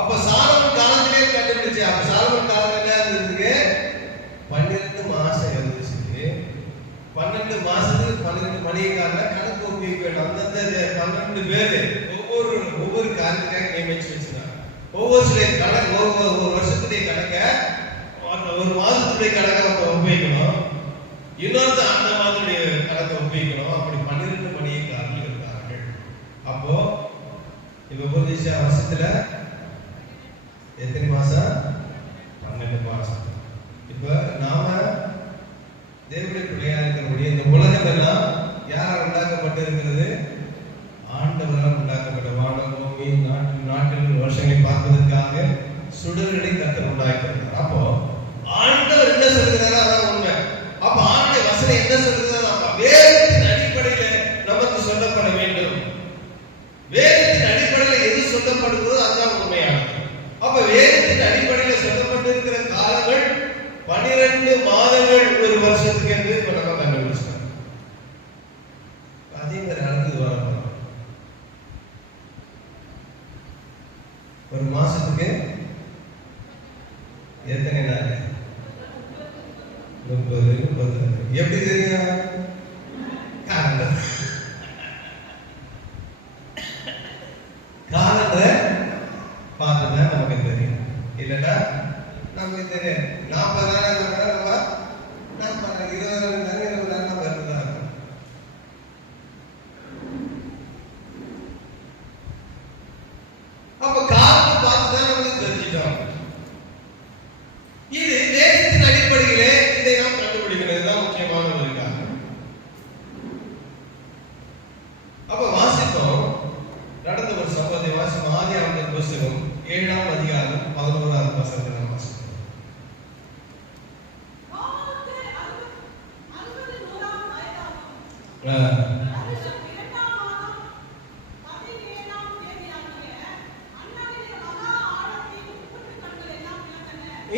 அப்ப சாலமன் காலத்திலே கண்டுபிடிச்சு. அப்ப சாலமன் காலம் என்ன இருந்ததுக்கு 12 மாசம் இருந்துச்சு. 12 மாசத்துக்கு 12 மணிக்காரங்க கணக்கு ஒப்பிக்க வேண்டும். அந்தந்த 12 பேரு ஒவ்வொரு காரியத்துக்காக நியமிச்சு வச்சிருக்காங்க. ஒவ்வொரு சில கணக்கு ஒவ்வொரு வருஷத்துடைய கணக்க ஒரு மாதத்துடைய கணக்கை ஒப்பிக்கணும். இன்னொருத்த அந்த மாதத்துடைய கணக்கை ஒப்பிக்கணும். அப்படி 12 மணிக்காரர்கள் இருக்கார்கள். அப்போ இப்ப புரிஞ்சிச்சா? வருஷத்துல எத்தனை மாசம்? 12 மாசம். இப்ப நாம தேவனுடைய பிள்ளையா இருக்கிறபடி இந்த உலகம் எல்லாம் யாரால் உண்டாக்கப்பட்டு இருக்கிறது? ஆண்டவரால் உண்டாக்கப்பட்ட வானம், பூமி, நாட்கள், வருஷங்களை பார்ப்பதற்காக சுடர்களை கர்த்தர் உண்டாக்கியிருக்கிறார். அப்போ ஆண்டவர் என்ன சொல்கிறாரோ அதான் உண்மை. அப்ப ஆண்டவர் வசனம் என்ன சொல்கிறாரோ அப்ப வேதத்தின் அடிப்படையில நமக்கு சொல்லப்பட வேண்டும். வேதத்தின் அடிப்படையில் எது சொல்லப்படுகிறதோ அதுதான் உண்மையானது. அப்ப வேதத்தின் அடிப்படையில் சொல்லப்பட்டிருக்கிற காலங்கள் 12 மாதங்கள் ஒரு வருஷத்துக்கு என்று இப்ப நம்ம கண்டுபிடிச்சோம். அதே மாதிரி நடந்து வரணும். ஒரு மாசத்துக்கு எத்தனை நாள்? 30. எப்படி தெரியும்? காலண்டர் பார்த்துதான் நமக்கு தெரியும். இல்லைன்னா நமக்கு தெரியும். 40 நாள் 20 நாள் வருதுதான். அப்ப காலத்தை பார்த்துதான் நமக்கு தெரிஞ்சிட்டோம். இது வேதத்தின் அடிப்படையிலே இதை நாம் கண்டுபிடிக்கிறது. இதுதான் முக்கியமான ஒரு காரணம். அப்ப வாசிப்போம். நடந்த ஒரு சம்பவத்தை வாசிப்போம். ஆதியாகமத்தின் புஸ்தகம் 7ஆம் அதிகாரம் 11வது வசனத்தை நாம் வாசிப்போம்.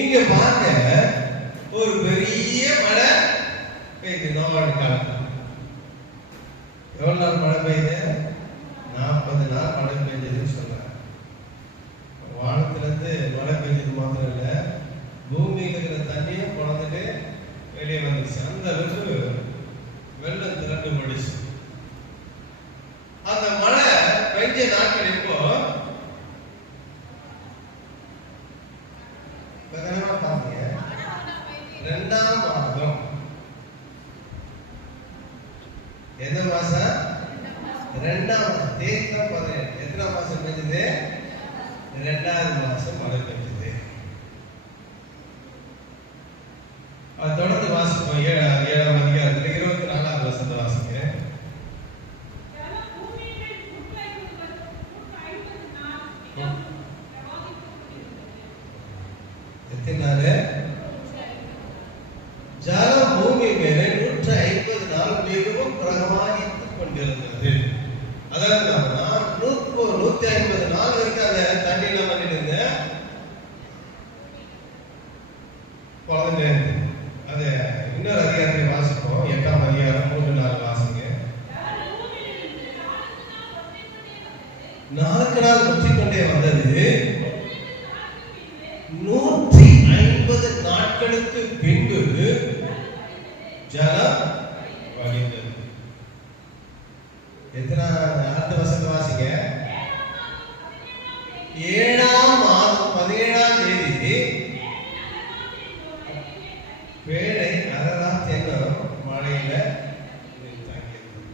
இங்க பாருங்க, ஒரு பெரிய மழை பெய்யுது. நோவாடு காலம் எவ்வளவு நாள் மழை பெய்யுது? 40 நாள் மழை பெய்ஞ்சதுன்னு சொல்றாங்க. வானத்துல இருந்து மழை பெய்ஞ்சது மாத்திரம் இல்ல, பூமியில இருக்கிற தண்ணியும் குழந்துட்டு வெளியே வந்துச்சு. அந்த அளவுக்கு வெள்ளம் திரண்டு போயிடுச்சு. அந்த மழை பெஞ்ச நாட்கள் இப்போ பாருங்க, 2ஆம் மாதம். எந்த மாசம்? 2ஆம் தேதி தான் 17. எத்தனாம் மாசம் பெஞ்சது? 2வது மாசம் மழை பெஞ்சது. அது தொடர்ந்து வாசிப்போம். 7ஆம் அதிகாரத்துல 24வது வசனத்தை வாசிங்க. ஜலம் பூமி மேலே 150 நாள் மிகவும் பிரகாசித்துக் கொண்டிருந்தது. அதாவது 150 நாள் வரைக்கும் அந்த தண்ணி எல்லாம் பண்ணிட்டு இருந்த குழந்தை. அது இன்னொரு அதிகாரத்தை வாசிப்போம். 8ஆம் அதிகாரம் 3-4 வாசிங்க. 4 நாள் வற்றிக்கொண்டே வந்தது. 150 நாட்களுக்கு பின்பு ஜலம் வடிந்தது. எத்தனை? அடுத்த வசனத்தை வாசிங்க. 7ஆம் மாதம் 17ஆம் தேதி பேழை அரராத் என்னும் மழையில தங்கியது.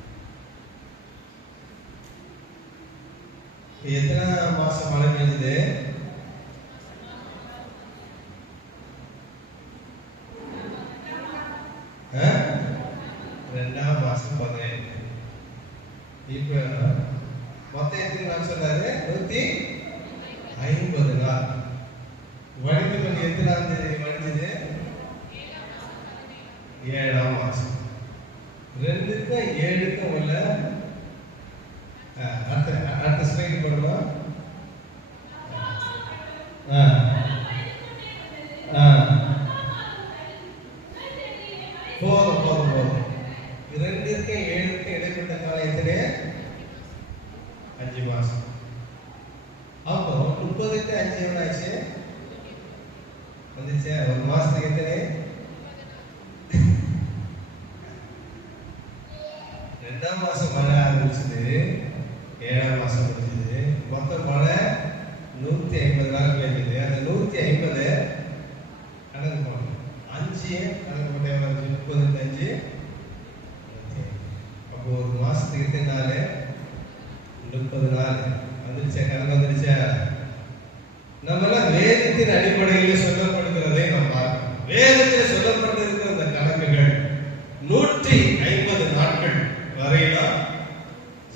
எத்தனை மாசம் மழை பெஞ்சது? மாசம் 15. இப்ப மொத்தம் எத்தனை நாள் சொன்னாரு? 150 நாள். வணிந்து கொண்டு எத்தனாம் தேதி வணிஞ்சது? 7ஆம் மாசம். 2க்கும் 7க்கும் உள்ள அடுத்த ஸ்லைட் போடுமா? போதும். 2க்கும் 7க்கும் இடைப்பட்ட காலம் எத்தனை? 5 மாசம். அப்போ 30க்கு 5 எவ்வளவு ஆச்சு? வந்துச்சா? ஒரு மாசத்துக்கு எத்தனை? 2ஆம் மாசம் மழை ஆரம்பிச்சது, 7ஆம் மாசம் முடிஞ்சது. மொத்தம் மழை 150 நாள் கிடைக்குது. அந்த 150 கணக்கு போடணும். 5 கணக்கு போட்டே 35. அப்போ ஒரு மாசத்துக்கு எத்தனை நாள்? 30 நாள். வந்துருச்சா? கணக்கு வந்துருச்சா? நம்மளாம் வேதத்தின் அடிப்படையில் சொல்லப்படுகிறதை நாம் பார்க்கணும். வேதத்தில் சொல்லப்பட்டிருக்கிற அந்த கணக்குகள் 150 நாட்கள் வரையிலும்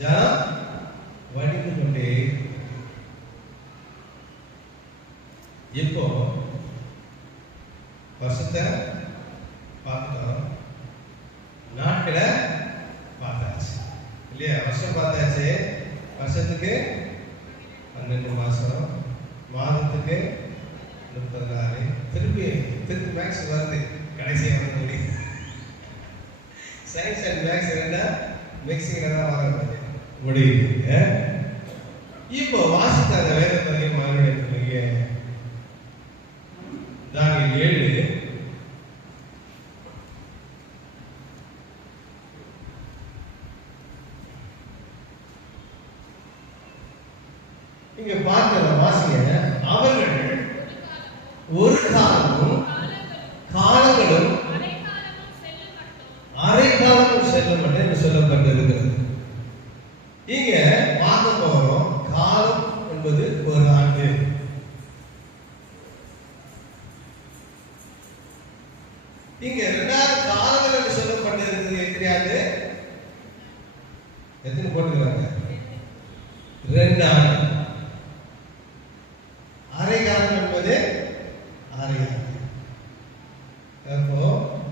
ஜனம் வடிந்து கொண்டே. இப்போ வருஷத்தை பார்த்தோம், நாட்களை பார்த்தாச்சு இல்லையா? வருஷம் பார்த்தாச்சு. வருஷத்துக்கு 12 மாசம், மாதத்துக்கு 30 நாள். திருப்பி மேக்ஸ் வருது, கடைசியாக வந்து முடியும். சயின்ஸ் அண்ட் மேக்ஸ் ரெண்டா மிக்சிங்ல தான் வாங்க முடியுது. இப்போ வாசித்த அந்த வேத பகுதியை மறுபடிய தானியேல் 7 இங்க பார்க்கிற வாசிங்க. அவர்கள் ஒரு காலமும் காலங்களும் அரை காலமும் செல்லும் என்று சொல்லப்பட்டிருக்கிறது. இங்க பார்க்க போறோம், காலம் என்பது ஒரு ஆண்டு. இங்க 2வது காலங்கள் என்று சொல்லப்பட்டிருக்கிறது. எத்தனை ஆண்டு? எத்தனை போட்டுக்கிறாங்க? 2 ஆண்டு. அரை காலம் என்பது அரை ஆண்டு. அப்போ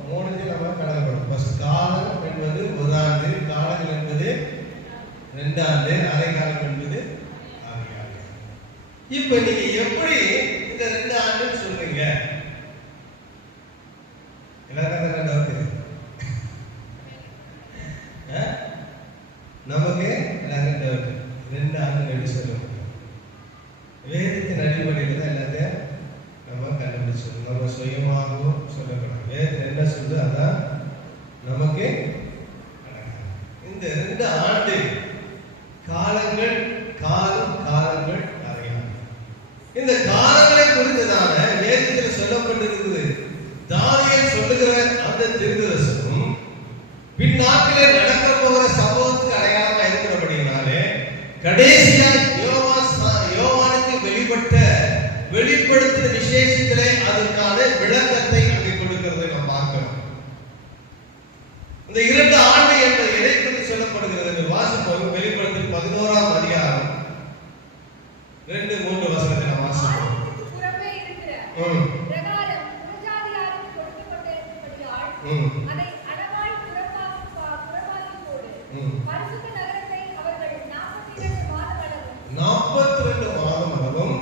3 நம்ம கணக்கப்படும். ஃபர்ஸ்ட் காலம் என்பது ஒரு ஆண்டு, காலங்கள் என்பது 2 ஆண்டு, அரை காலம் என்பது அரை ஆண்டு. இப்ப நீங்க எப்படி இந்த 2 ஆண்டுன்னு சொல்றீங்க? எல்லாரும் டவுட் நமக்கு எல்லாரும் டவுட். 2 ஆண்டு எப்படி சொல்ல முடியும்? வேதத்தின் அடிப்படையில் தான் எல்லாத்தையும் நம்ம கண்டுபிடிச்சோம். நம்ம சுயமாகவும் சொல்லக்கூடாது. வேதத்தில் என்ன சொல்லுது அதான் நமக்கு. இந்த 2 ஆண்டு காலங்கள், காலங்கள் அறையாண்டு. இந்த காலங்களை குறித்ததான வேதத்தில் சொல்லப்பட்டிருக்கிறது. தானியேல் சொல்லுகிற அந்த தீர்க்கதரிசனம் பின்னாட்களே நடக்க போகிற சம்பவத்துக்கு அடையாளமாக இருக்கிறபடினாலே கடைசியா யோவானுக்கு வெளிப்படுத்தின விசேஷத்திலே அதற்கான விளக்கத்தை அங்கே கொடுக்கிறதை நாம் பார்க்கிறோம். இந்த 2 ஆண்டு என்பது எதை குறித்து சொல்லப்படுகிறது? வாசிப்போம். வெளிப்படுத்தல் 11ஆம் அதிகாரம் 2-3 வசனத்தை நாம் வாசிப்போம். அதை அடவாய் புறம்பாக்கி போடு. பரிசுத்த நகரத்தை அவர்கள் 42 மாதம் அளவும்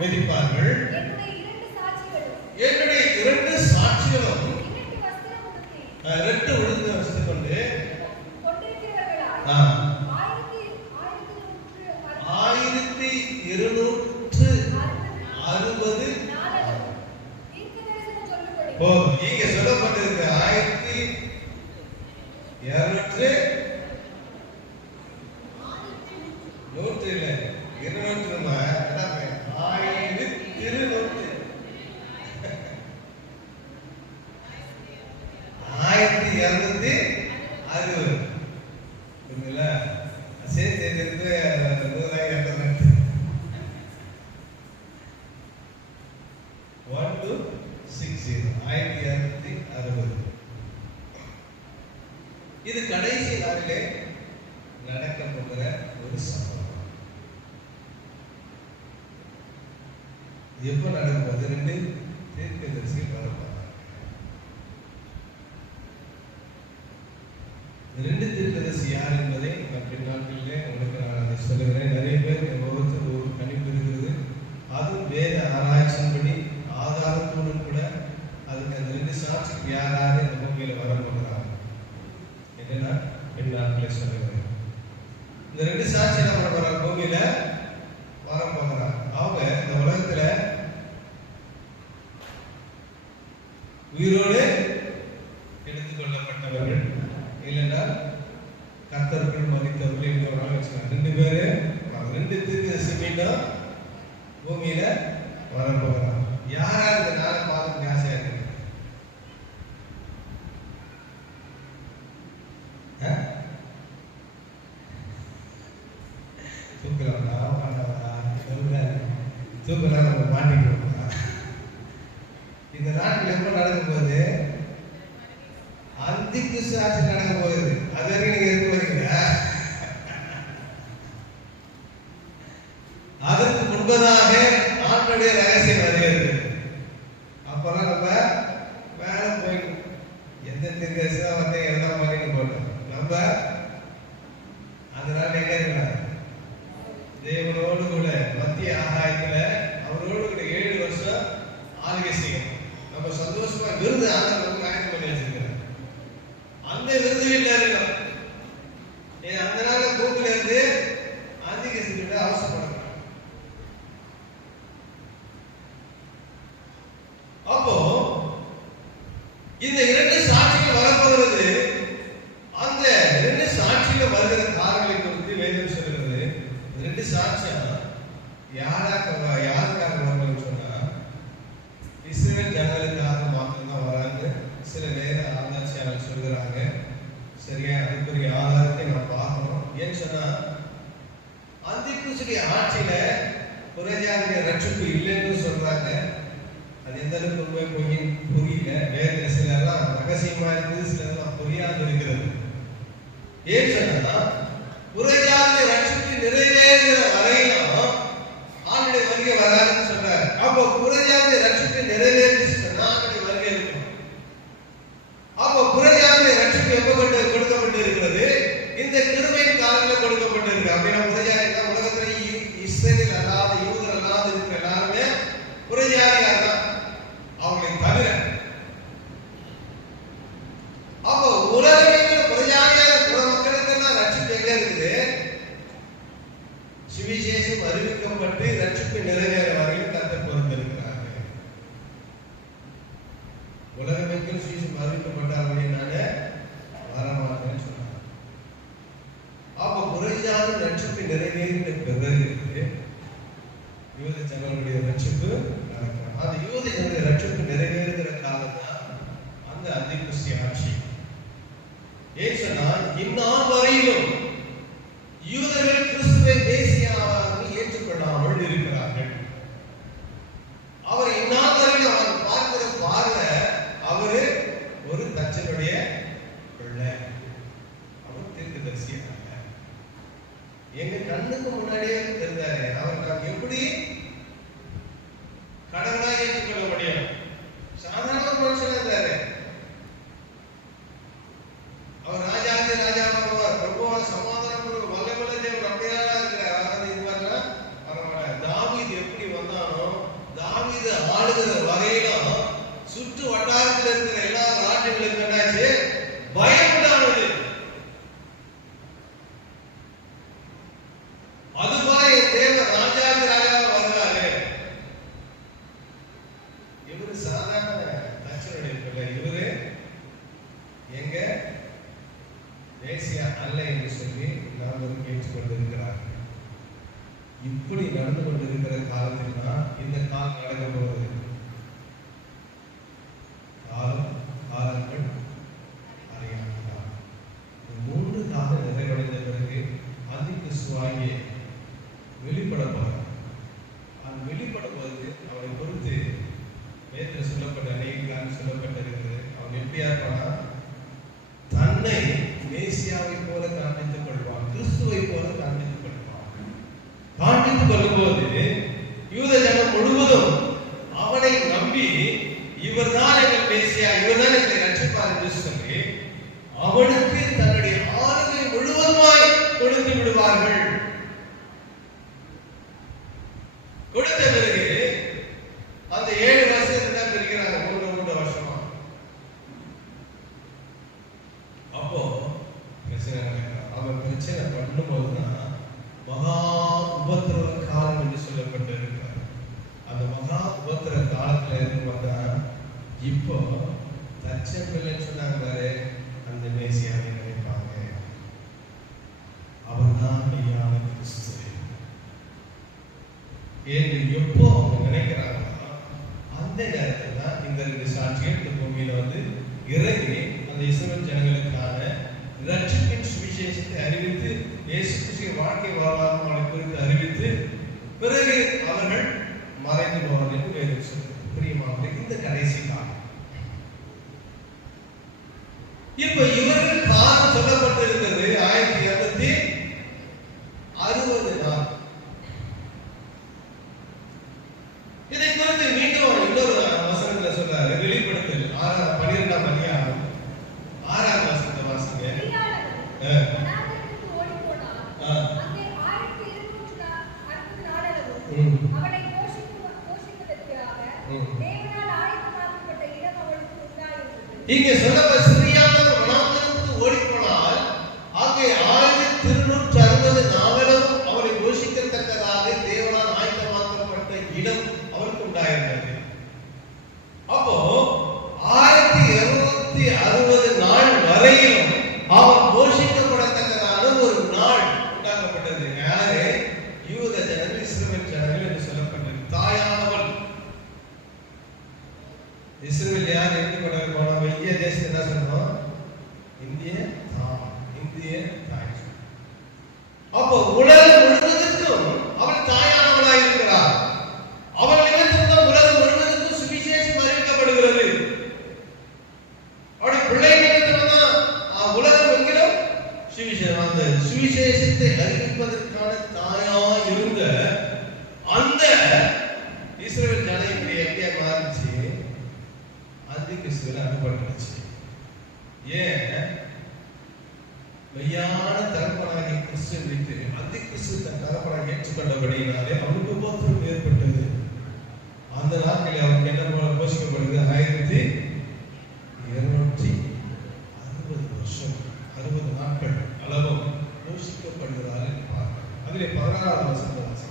மிதிப்பார்கள். என்னுடைய 2 சாட்சிகளும் 2 உடுத்து வஸ்து கொண்டு 1260 போதும். இங்க சொல்லப்பட்டிருக்க 1200 100 இல்ல 200 1260 புரியுங்களா? சேர்த்து 1260 1260. இது கடைசி நாளிலே நடக்க போகிற ஒரு சம்பவம். எப்ப நடக்கும் போது 2 தீர்க்கதரிசிகள் வரப்போறாங்க. 2 தீர்க்கதரிசி யார் என்பதை நான் பின்னாட்களிலே உங்களுக்கு நான் அதை சொல்லுகிறேன். நிறைய பேர் ஒவ்வொருத்தர் ஒரு கணிப்பு இருக்கிறது. அதுவும் வேத ஆராய்ச்சியின்படி ஆதாரத்தோடு கூட அதுக்கு அந்த 2 சாட்சிக்கு யாராவது இந்த பூமியில வரப்போகிறாங்க என்று நான் பின்னாட்களே சொல்லுகிறேன். இந்த 2 சாட்சி நம்ம வர பூமியில வரப்போகிறாங்க. அவங்க இந்த உலகத்துல உயிரோடு எடுத்துக் கொள்ளப்பட்டவர்கள், இல்லைன்னா கர்த்தருக்குள் மதித்தவர்கள் என்று ஒரு நாள் வச்சுக்கலாம். 2 பேரு 2 தீர்க்கதரிசி மீண்டும் பூமியில வரப்போகிறாங்க. யாரா இந்த நாளை பார்க்க ஆசையா இருக்கு? தூக்கலாம்டா, தூக்கலாம் நம்ம மாட்டிக்கிறோம். இந்த நாட்டில் எப்ப நடக்கும் போது அந்திகிறிஸ்து ஆட்சி நடக்க போகுது. அது வரைக்கும் நீங்க இருக்க போறீங்க. அதற்கு முன்பதாக ஆண்டுடைய ரகசியம் வருகிறது. அப்பெல்லாம் நம்ம மேல போய் எந்த தீர்க்கதரிசி தான் வந்து எல்லாம் பண்ணிட்டு போட்டோம். நம்ம அதனால எங்க இருக்கலாம்? தேவனோடு கூட மத்திய ஆகாயத்துல அவரோடு கூட 7 வருஷம் ஆளுகை செய்யும். நம்ம சந்தோஷமா விருது ஆண்டவருக்கு ஆயத்தம் பண்ணி வச்சிருக்கிறோம். அந்த விருது வீட்டுல இருக்கோம். அந்த நாள் பூமியில இருந்து ஆந்திகிறிஸ்து கிட்ட அவசரப்படுறோம். அப்போ இந்த 2 சாட்சிகள் வரப்போகிறது. அந்த 2 சாட்சிகள் வருகிற காரணங்களை குறித்து வேதம் சொல்கிறது. 2 சாட்சியா யாருக்காக வரணும்னு சொன்னா இஸ்ரவேல் ஜனங்களுக்காக மாத்திரம் வராங்க. சில வேத ஆராய்ச்சியாளர் சொல்கிறாங்க. சரியா? அதுக்குரிய ஆதாரத்தை நம்ம பார்க்கணும். ஏன்னு சொன்னா அந்திகிறிஸ்துடைய ஆட்சியில புறஜாதிய ரட்சிப்பு இல்லைன்னு சொல்றாங்க. அது எந்த அளவுக்கு உண்மை புரியல. வேத சிலர்லாம் ரகசியமா இருக்குது, சிலர்லாம் புரியாம இருக்கிறது. ஏன்னு சொன்னா புறஜாதிய ரட்சிப்பு நிறைவேறுகிற வரையிலும் ஆண்டுடைய வருகை வராதுன்னு சொல்றாரு. அப்போ புறஜாதிய ரட்சிப்பு நிறைவேறிச்சு சொன்னா ஆண்டுடைய வருகை இருக்கும். அப்போ புறஜாதிய ரட்சிப்பு எப்ப கொடுக்கப்பட்டு இருக்கிறது? இந்த கிருபையின் காலத்தில் கொடுக்கப்பட்டு இருக்கு. அப்படின்னா புறஜாதியா உலகத்துல இஸ்ரவேல் அல்லாத யூதர் அல்லாத இருக்கிற எல்லாருமே புறஜாதியார் தான், அவங்களை தவிர. அப்போ உலகமே புறஜாதியார் புற மக்களுக்கெல்லாம் ரட்சிப்பு எங்க இருக்குது? சுவிசேஷம் அறிவிக்கப்பட்டு ரட்சிப்பு நிறைவேற வரையும் கர்த்தர் பொறுத்திருக்கிறார்கள். உலகமெங்கும் சுவிசேஷம் அறிவிக்கப்பட்டார் அப்படின்னாலே வரமாட்டேன்னு சொன்னார். அப்ப புறஜாதி ரட்சிப்பு நிறைவேறின பிறகு யூத ஜனங்களுடைய ரட்சிப்பு நடக்கும். அந்த யூத ஜனங்களுடைய ரட்சிப்பு நிறைவேறுகிற காலம் தான் அந்த அந்திகிறிஸ்து ஆட்சி. ஏன் சொன்னா இந்நாள் வரையிலும் யூதர்கள் கிறிஸ்துவை மேசியாவாக ஏற்றுக்கொள்ளாமல் இருக்கிறார்கள். அவர் இந்நாள் வரையிலும் அவர் பார்க்கிற பார்வை அவரு ஒரு தச்சனுடைய பிள்ளை, அவர் தீர்க்கதரிசி அல்ல. எங்க கண்ணுக்கு முன்னாடியே தெரிந்தாரு. அவர் நாம் எப்படி கடவுளாக ஏற்றுக்கொள்ள முடியும்? சாதாரண மனுஷனா இருந்தாரு. அவர் ராஜாதி ராஜாவாக பிரபுவா சமாதானம் வல்லவல்ல தேவன் அப்படியெல்லாம் இருக்கிறார். இது மாதிரிலாம் பரவாயில்ல. தாவீது எப்படி வந்தானோ, தாவீது ஆளுகிற வகையிலும் சுற்று வட்டாரத்தில் இருக்கிற எல்லா ராஜ்யங்களுக்கும் என்னாச்சு? பயம் உண்டானது. அதுபோல தேவன் ராஜாதி ராஜாவா வருகிறாரு. இவரு சாதாரண தச்சனுடைய பிள்ளை. இவரு எங்க மேசியா அல்ல என்று சொல்லி நாம் கேட்டுக்கொண்டிருக்கிறார். இப்படி நடந்து கொண்டிருக்கிற காலத்தில் தான் இந்த காலம் நடக்க போகிறது. காலங்கள் அறியாமல் 3 காலம் நிறைவடைந்த பிறகு அந்திகிறிஸ்துவாகிய வெளிப்பட போகிறார். அது வெளிப்படும் போது அவனை பொறுத்து வேதத்தில் சொல்லப்பட்ட அநேக காலம் சொல்லப்பட்டிருக்கிறது. அவன் எப்படியா இருப்பானா? தன்னை இருக்கு பார்த்தா இப்போ தச்சபிள்ளைன்னு சொன்னாங்க பாரு, அந்த மேசியாவை நினைப்பாங்க. அவர்தான் மெய்யான கிறிஸ்து. என்று எப்போ அவங்க நினைக்கிறாங்கன்னா அந்த நேரத்தில் தான் இந்த 2 சாட்சிகள் இந்த பூமியில வந்து இறங்கி அந்த இஸ்ரவேல் ஜனங்களுக்கான ரட்சிப்பின் சுவிசேஷத்தை அறிவித்து இயேசு கிறிஸ்துவின் வாழ்க்கை வரலாறு குறித்து அறிவித்து பிறகு அவர்கள் மறைந்து போவார்கள் என்று வேதம் சொல்லுகிறது. பிரியமானவர்களே, இந்த கடைசி காலம் இப்ப இவர்கள் காலம் சொல்லப்பட்டிருக்கிறது 1260 நாள். இதை குறித்து மீண்டும் இன்னொரு வசனத்துல சொல்றாரு. வெளிப்படுத்தல் 12ஆம் அதிகாரம் 6ஆம் வசனத்தை வாசிங்க. இங்க சொல்ல சிறியான வனாந்தரத்துக்கு ஓடிப்போனால் அங்கே 1260 நாளும் அவரை போஷிக்கத்தக்கதாக தேவனால் ஆயத்தமாக்கப்பட்ட இடம் அவருக்கு உண்டாயிருந்தது. அப்போ 1260 நாள் வரையிலும் அவர் போஷிக்கப்படத்தக்கதான ஒரு நாள் உண்டாக்கப்பட்டது. யாரு? யூத ஜனங்கள், இஸ்ரவேல் ஜனங்கள் என்று சொல்லப்பட்டது. தாயானவள் இஸ்ரவேல் யார் என்று போனோம். இந்திய தேசம் என்ன சொன்னோம்? இந்திய தாய். அப்போ உலகம் முழுவதற்கும் அவள் தாயானவளாக இருக்கிறார். அவள் நிமித்தம் உலகம் முழுவதற்கும் சுவிசேஷம் அறிவிக்கப்படுகிறது. அவருடைய பிள்ளை நிமித்தம் தான் உலகம் எங்கிலும் சுவிசேஷம், அந்த சுவிசேஷத்தை அறிவிப்பதற்கான தாயா இருந்த அந்த இஸ்ரவேல் ஜனம் இப்படி எப்படியா மாறிச்சு? அந்தி கிறிஸ்துவில அனுப்பப்பட்டுச்சு. ஏன்? மெய்யான தகப்பனாகிய கிறிஸ்து வைத்து அந்தி கிறிஸ்து தன் தகப்பனாக ஏற்றுக்கொண்டபடியினாலே அவருக்கு உபத்திரம் ஏற்பட்டது. அந்த நாட்களில் அவருக்கு என்ன போல போஷிக்கப்படுது? 1260 வருஷம், 60 நாட்கள் அளவும் போஷிக்கப்படுகிறார் என்று பார்க்கிறோம். அதிலே 16ஆம் வசனத்தை வாசிங்க.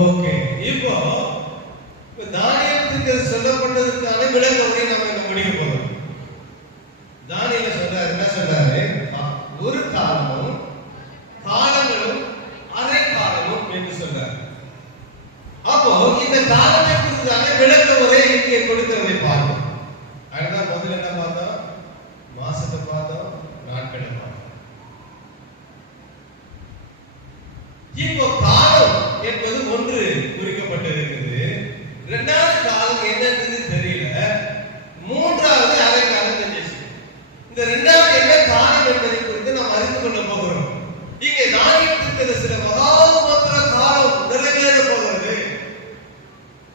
ஓகே, இப்போ தானியேலுக்கு சொல்லப்பட்டதற்கான விளக்க உரை நம்ம இங்க முடிக்க போறோம். தானியேல் சொல்றாரு, என்ன சொல்றாரு? ஒரு காலமும் காலங்களும் அரை காலமும் என்று சொல்றாரு. அப்போ இந்த காலத்தை குறித்தான விளக்க உரை இங்கே கொடுக்கிறதை பார்ப்போம். அதுதான் முதல்ல என்ன பார்த்தோம்? மாசத்தை பார்த்தோம், நாட்களை பார்த்தோம். இப்போ காலம் என்பது ஒன்று குறிக்கப்பட்டிருக்கிறது. இரண்டாவது காலம் என்னன்னு தெரியல. மூன்றாவது அரை காலம் தெரிஞ்சிச்சு. இந்த இரண்டாவது என்ன காலம் என்பதை குறித்து நாம் அறிந்து கொள்ள போகிறோம். இங்கே தானியேலுக்கு சில மகாபத்திர காலம் நிறைவேற போகிறது.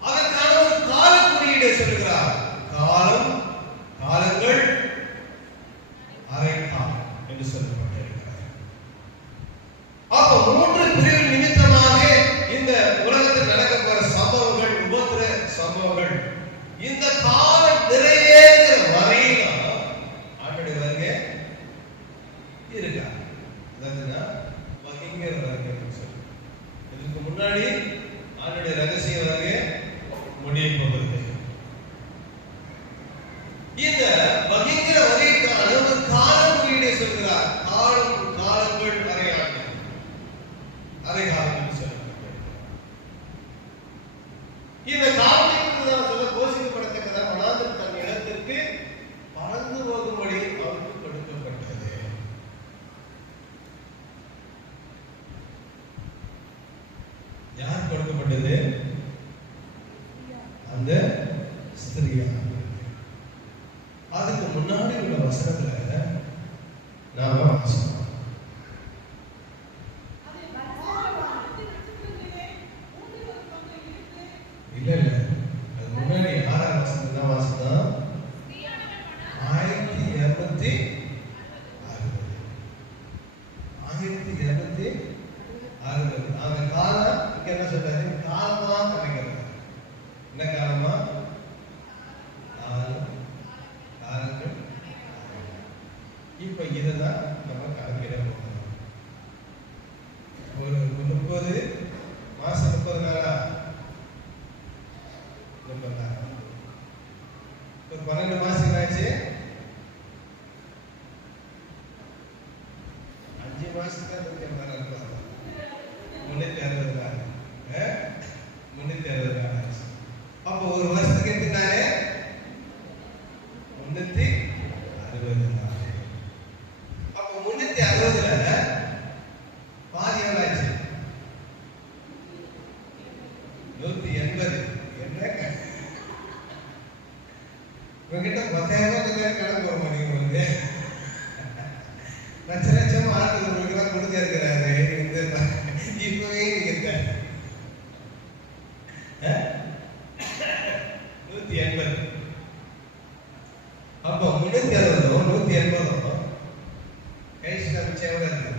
அதற்கான ஒரு கால குறியீடை சொல்கிறார். காலம், காலங்கள், அரை காலம் என்று சொல்லப்பட்டிருக்கிறது. அப்போ 3 பிரிவு நிமித்தமாக இந்த உலகத்தில் நடக்க போற சம்பவங்கள், உபத்திர சம்பவங்கள், இந்த காலம் நிறைவேறுகிற வரையிலும் ஆண்டுடைய வருகை இருக்கா? அதாவதுன்னா வகைங்கிற வருகை சொல்லு. இதுக்கு முன்னாடி ஆண்டுடைய ரகசிய வருகை முடிய போகிறது. இந்த வகைங்கிற வகைக்கான ஒரு காலம் குறியீடை சொல்கிறார். காலம், காலங்கள், அரை காலம் என்று சொல்லப்பட்டது. இந்த காலத்திற்கு சொல்ல போஷிக்கப்படத்தக்கதான் வனாந்தரம் தன் இடத்திற்கு பறந்து போகும்படி அவருக்கு கொடுக்கப்பட்டது. யார் கொடுக்கப்பட்டது? அந்த ஸ்திரீயானவள். அதுக்கு முன்னாடி உள்ள வசனத்துல நாம வாசிக்கிறோம். இல்ல அது முன்னாடி 6ஆம் வசனத்துல தான் வாசித்தோம். 1260 அந்த காலம் இங்க என்ன சொல்றாரு? காலமா கணக்கிறது. என்ன காலமா? ஒரு 12 மாசம் ஆச்சு, 5 மாசத்துக்கு 360 நாள் 360 நாள் ஆச்சு. அப்போ ஒரு வருஷத்துக்கு எடுத்துட்டாரு 360 நாள். அப்போ 360ல பாதி எவ்வளவு ஆச்சு? 180. என்ன உங்ககிட்ட 10,000 ரூபாய் கடன் போக மாட்டேங்குது. லட்ச லட்சமா ஆட்டு உங்களுக்கு எல்லாம் கொடுக்க இருக்கிறாரு. இப்பவே நீங்க இருக்க 180. அப்போ 360 180 கைசில மிச்சம் எவ்வளவு இருக்கு?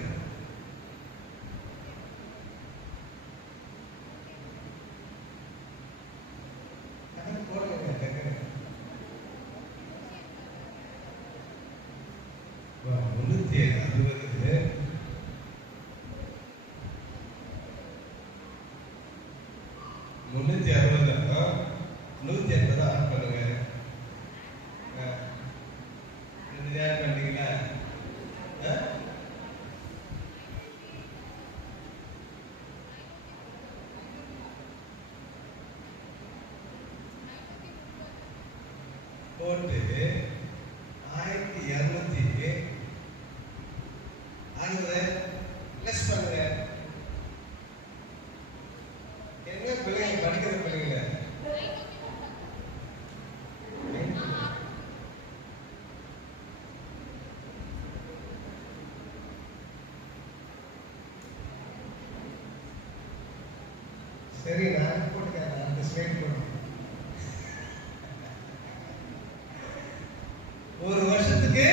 போட்டு 1200 ஆகுது. லெஸ் பண்ணுங்க. என்ன பிள்ளைங்க படிக்கிற பிள்ளைங்க சரி, நான் போட்டுக்கிறேன். அந்த ஸ்லைட் போட்டு ஒரு வருஷத்துக்கு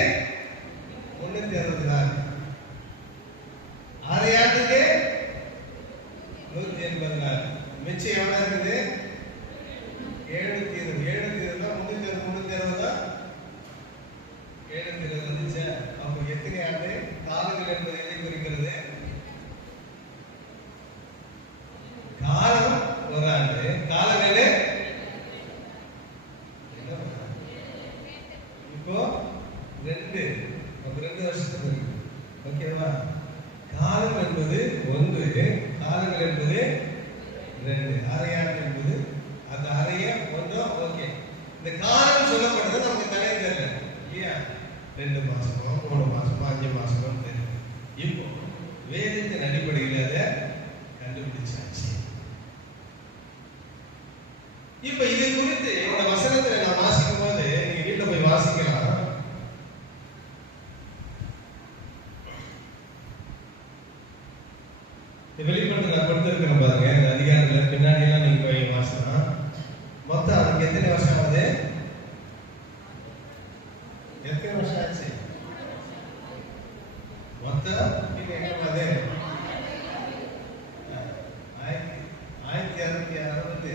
360 நாள், 6 ஆண்டுக்கு 180 நாள். மிச்சம் எவ்வளவு இருக்குது? 720. 720 360 வந்துச்சு. அப்போ எத்தனை ஆண்டு? காலங்கள் என்பது எதை குறிக்கிறது? காலம் ஒரு ஆண்டு, காலங்கள் இப்போ 2. அப்ப 2 வருஷத்துக்கு இருக்கு. ஓகேவா? காலம் என்பது 1, காலங்கள் என்பது 2, அரையாண்டு என்பது அந்த அறைய கொஞ்சம். ஓகே, இந்த காலம் சொல்லப்படுறது நமக்கு தலையை தெரியல இல்லையா? 2 மாசமோ 3 மாசமோ 5 மாசமோ தெரியல. இப்போ வேதத்தின் அடிப்படையில் அதை கண்டுபிடிச்சாச்சு. இப்ப இது குறித்து இந்த வசனத்தை நான் வாசிக்கும் போது நீங்க வீட்டுல போய் வாசிக்கலாம். வெளிப்பட்டு நான் கொடுத்திருக்கிறேன் பாருங்க. இந்த அதிகாரத்துல பின்னாடி எல்லாம் நீங்க போய் வாசிக்கலாம். மொத்தம் அதுக்கு எத்தனை வருஷம் ஆகுது? எத்தனை வருஷம் ஆச்சு? மொத்தம் எங்கே 1260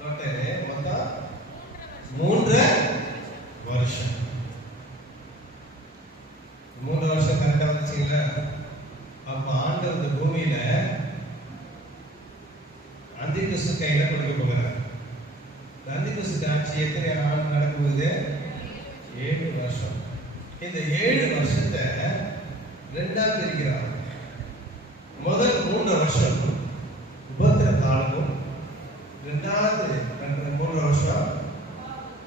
டோட்டல். மொத்தம் 3 வருஷம். 3 வருஷம் கரெக்டா வந்துச்சுங்களா? அப்ப ஆண்டவர் இந்த பூமியில அந்திகிறிஸ்து கையில கொடுக்க போகிறார். அந்திகிறிஸ்து ஆட்சி எத்தனை ஆண்டு நடக்கும்போது? 7 வருஷம். இந்த 7 வருஷத்தை 2ஆ பிரிக்கிறார். முதல் 3 வருஷம் உபத்திர காலமும், 2வது 3 வருஷம்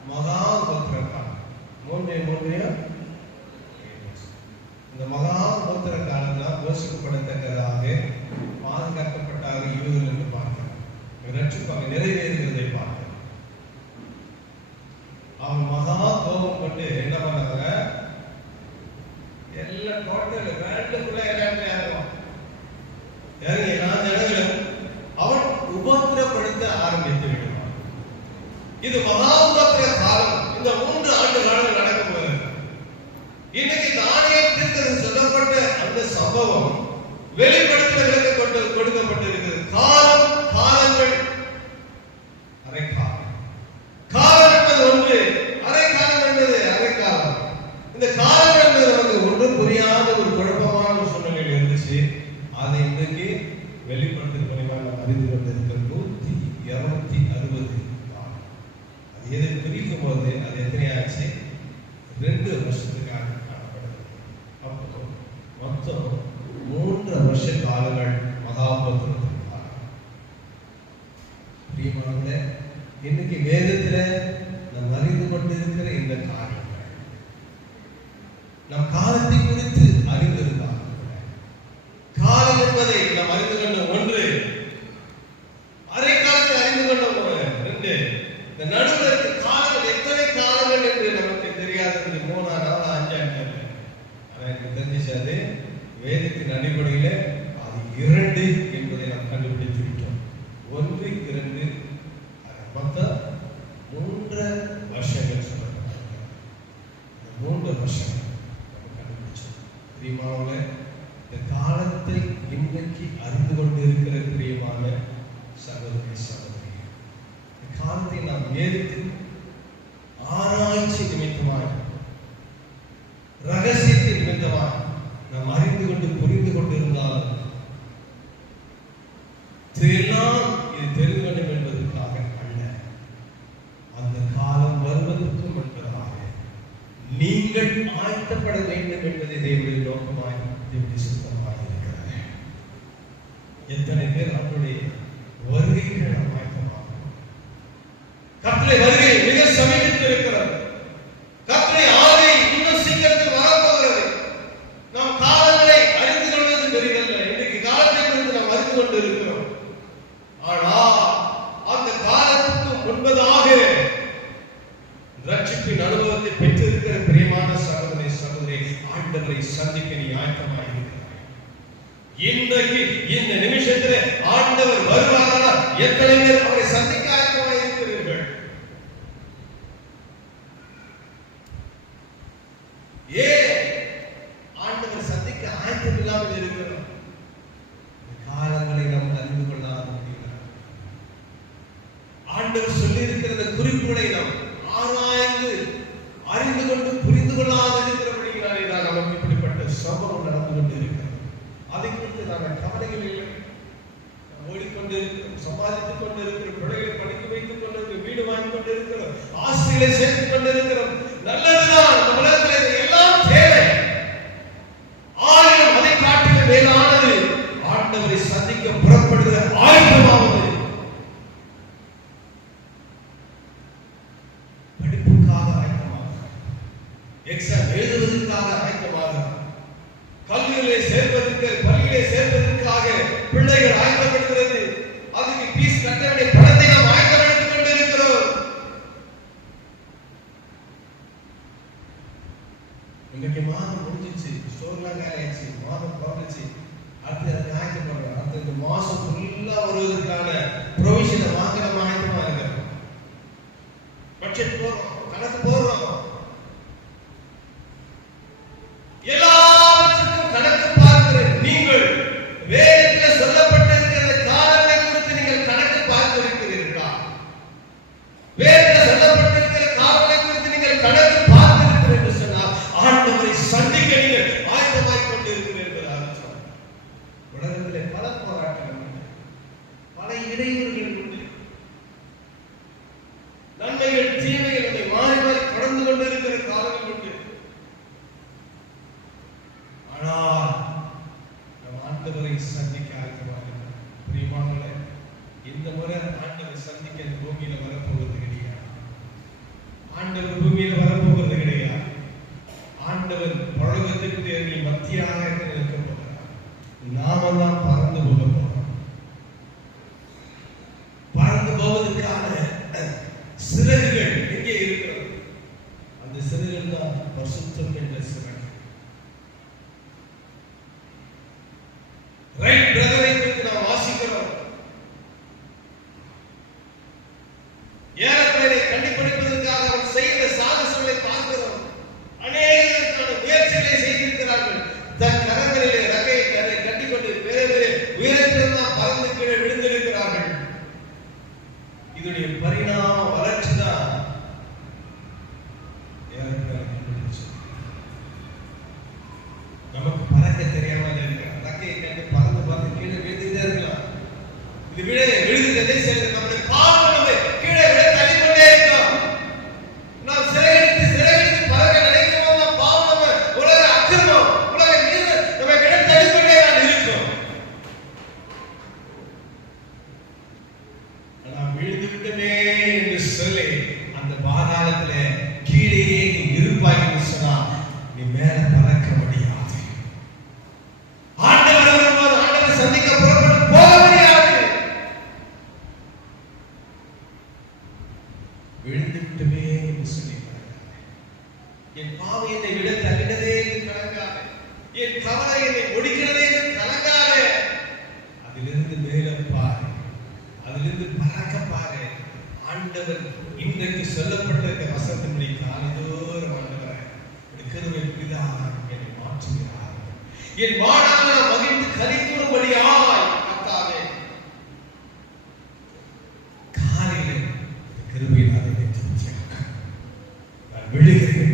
மகா உபத்திர காலம். 3 இந்த மகா உபத்திர காலம்லாம் போஷிக்கப்படத்தக்கதாக பாதுகாக்கப்பட்டாக யூதர்கள் என்று பார்க்கிறார். ரட்சிப்பாக நிறைவேறுகிறதை பார்க்கிறார். அவன் மகா கோபம் கொண்டு என்ன பண்ணாங்க? எல்லா டோட்டல் வேண்டுக்குள்ள இறங்கும் இறங்கி எல்லா இடங்களும் அவன் உபத்திரப்படுத்த ஆரம்பித்து விடுவான். இது மகா உபத்திர காலம். இந்த 3 ஆண்டு காலம் நடக்கும் போது இன்னைக்கு தானியேல் தீர்க்கதரிசி சொல்லப்பட்ட அந்த சம்பவம் வெளிப்படுத்தல் கொடுக்கப்பட்டிருக்கிறது. காலம், காலங்கள், அரைக்காலம். காலம் என்பது ஒன்று, அரைக்காலம் என்பது அரைக்காலம். இந்த காலம் என்பது நமக்கு ஒன்றும் புரியாத ஒரு குழப்பமான ஒரு சூழ்நிலையில் இருந்துச்சு. அதை இன்றைக்கு வெளிப்படுத்தல் மூலமாக நாம் அறிந்து கொண்டிருக்கிற 160 காலம். அது எதை குறிக்கும் போது போது அது எத்தனை ஆச்சு? 2 வருஷத்துக்காக காணப்படுது. அப்போ மொத்தம் 3 வருஷ காலங்கள் மகாபத்திரத்தில் பிரியமானவர்களே, இன்னைக்கு வேதத்துல நாம் அறிந்து கொண்டிருக்கிற இந்த காரியங்கள் நம் காலத்தை குறித்து அறிந்திருந்தால் காலம் என்பதை நாம் அறிந்து கொண்ட 1, அரை காலத்தை அறிந்து கொண்ட 2, இந்த நடுவில் இருக்க காலங்கள் எத்தனை காலங்கள் என்று நமக்கு தெரியாது. 3, 4, 5 ஆனா எனக்கு தெரிஞ்சிச்சு அது வேதத்தின் அடிப்படையில அது 2 என்பதை நாம் கண்டுபிடித்து விட்டோம். 1, 2 மொத்தம் 3 வருஷங்கள் சொல்லப்பட்டாங்க. இந்த 3 வருஷங்கள் நம்ம கண்டுபிடிச்சோம். பிரியமானவர்களே, இந்த காலத்தை இன்றைக்கு அறிந்து கொண்டு இருக்கிற பிரியமான சகோதரி சகோதரி, இந்த காலத்தை நாம் ஏற்று ஆராய்ச்சி நிமித்தமாக ரகசியத்தின் நிமித்தமாக நாம் அறிந்து கொண்டு புரிந்து கொண்டு இருந்தால் இதெல்லாம் இது தெரிந்து வேண்டும் என்பதற்காக அல்ல, அந்த காலம் வருவதற்கு முன்பதாக நீங்கள் ஆயத்தப்பட வேண்டும் என்பதை தேவனுடைய நோக்கமாய் தேவனுடைய சுத்தமாய் இருக்கிறார். எத்தனை பேர் அவருடைய வருகைக்கு நாம் ஆயத்தமாகிறோம்? கர்த்தருடைய வருகை மிக சமீபத்தில் இருக்கிறது. கர்த்தருடைய ஆவி இன்னும் சீக்கிரத்தில் வரப்போகிறது. நாம் காலங்களை அறிந்து கொள்வது பெரியதல்ல. இன்றைக்கு காலத்தை குறித்து நாம் அறிந்து கொண்டு இருக்கிறோம். ஆனால் அந்த காலத்துக்கு முன்பதாக ரட்சிப்பின் அனுபவத்தை பெற்றிருக்கிற பிரியமான சகோதரி சகோதரி, ஆண்டவரை சந்திக்க நீ ஆயத்தமாக இருக்கிறாய். இன்றைக்கு இந்த நிமிஷத்தில் ஆண்டவர் வருவாரா? எத்தனை பேர் அவரை சந்திக்க ஆயத்தமாக இருக்கிறீர்கள்? ஏன் ஆண்டவர் சந்திக்க ஆயத்தம் இல்லாமல் இருக்கிறோம்? காலங்களை நாம் அறிந்து கொள்ளாத ஆண்டவர் சொல்லி இருக்கிற குறிப்புகளை நாம் ஆராய்ந்து அறிந்து கொண்டு புரிந்து கொள்ளாத இருக்கிறபடியாலே தான் நமக்கு இப்படிப்பட்ட சம்பவம் நடந்து கொண்டு இருக்கிறது. அதை குறித்து நாங்கள் கவலைகள் இல்லை. ஓடிக்கொண்டிருக்கிறோம், சம்பாதித்துக் கொண்டிருக்கிறோம், பிள்ளைகளை படிக்க வைத்துக் கொண்டிருக்கிறோம், வீடு வாங்கி கொண்டிருக்கிறோம், ஆஸ்திகளை சேர்த்துக் கொண்டிருக்கிறோம். நல்லதுதான், இந்த உலகத்தில் எல்லாம் தேவை. ஆயிரம் அதை காட்டில மேலானது ஆண்டவரை சந்திக்க புறப்படுகிற ஆயுதமாவது. படிப்புக்காக ஆயத்தமாக, எக்ஸாம் எழுதுவதற்காக ஆயத்தமாக, கல்வியிலே சேர்ப்பதற்கு, பள்ளியிலே சேர்ப்பதற்காக பிள்ளைகள் ஆயத்தப்படுகிறது. அதுக்கு பீஸ் கட்ட வேண்டிய பணத்தை நாம் ஆயத்தப்படுத்திக் கொண்டிருக்கிறோம். இன்றைக்கு மாதம் முடிஞ்சிச்சு, ஸ்டோர்லாம் காலியாச்சு, மாதம் பிறந்துச்சு, அடுத்து ஆயத்தப்படுறோம். அடுத்த இந்த மாசம் ஃபுல்லா வருவதற்கான ப்ரொவிஷனை வாங்க நம்ம ஆயத்தமா இருக்கிறோம். பட்ஜெட் போடுறோம், கணக்கு போடுறோம். எல்லாவற்றுக்கும் கணக்கு பார்க்கிற நீங்கள் வேதத்தில் சொல்லப்பட்டிருக்கிற காலங்களை குறித்து நீங்கள் கணக்கு பார்த்திருக்கிறீர்களா? வேதத்தில் சொல்லப்பட்டிருக்கிற காலங்களை குறித்து நீங்கள் கணக்கு பார்த்திருக்கிறீர்கள் என்று சொன்னால் ஆண்டவரை சந்திக்க நீங்கள் ஆயத்தமாய் கொண்டிருக்கிறீர்கள். உலகத்திலே பல போராட்டங்கள், பல இடையூறுகள் உண்டு. நன்மைகள் தீமைகள் மாறி மாறி கடந்து கொண்டிருக்கிற காலங்கள் உண்டு. ஆனால் நம் ஆண்டவரை சந்திக்க ஆயத்தமாக பிரியமானவர்களே, இந்த முறை ஆண்டவரை சந்திக்க பூமியில வரப்போவது கிடையாது. ஆண்டவர் பூமியில வரப்போவது கிடையாது. ஆண்டவர் பழகத்திற்கு நீ மத்தியாக இருக்க போகிறார். நாமெல்லாம் பறந்து போக போகிறோம். பறந்து போவதற்கான சிறகுகள் எங்கே இருக்கிறது? அந்த சிறகுகள் தான் பரிசுத்தம் என்ற சிறகு. ரைட் பிரதரை குறித்து நாம் வாசிக்கிறோம். ஏறக்குறைய கண்டுபிடிப்பதற்காக அவர் செய்த சாகசங்களை பார்க்கிறோம். அநேகருக்கான முயற்சிகளை செய்திருக்கிறார்கள். தன் கரங்களிலே ரக்கையை கட்டிக்கொண்டு வேறு உயரத்திலிருந்து பறந்து கீழே விழுந்திருக்கிறார்கள். இதனுடைய பரிணாம வளர்ச்சி தான் ஏறக்குறைய கண்டுபிடிச்சு. என் வாழாக மகிழ்ந்து கலிகூறும்படியாய் கர்த்தாவே காலையிலே கிருபையினாலே நான் விழுகிறேன்.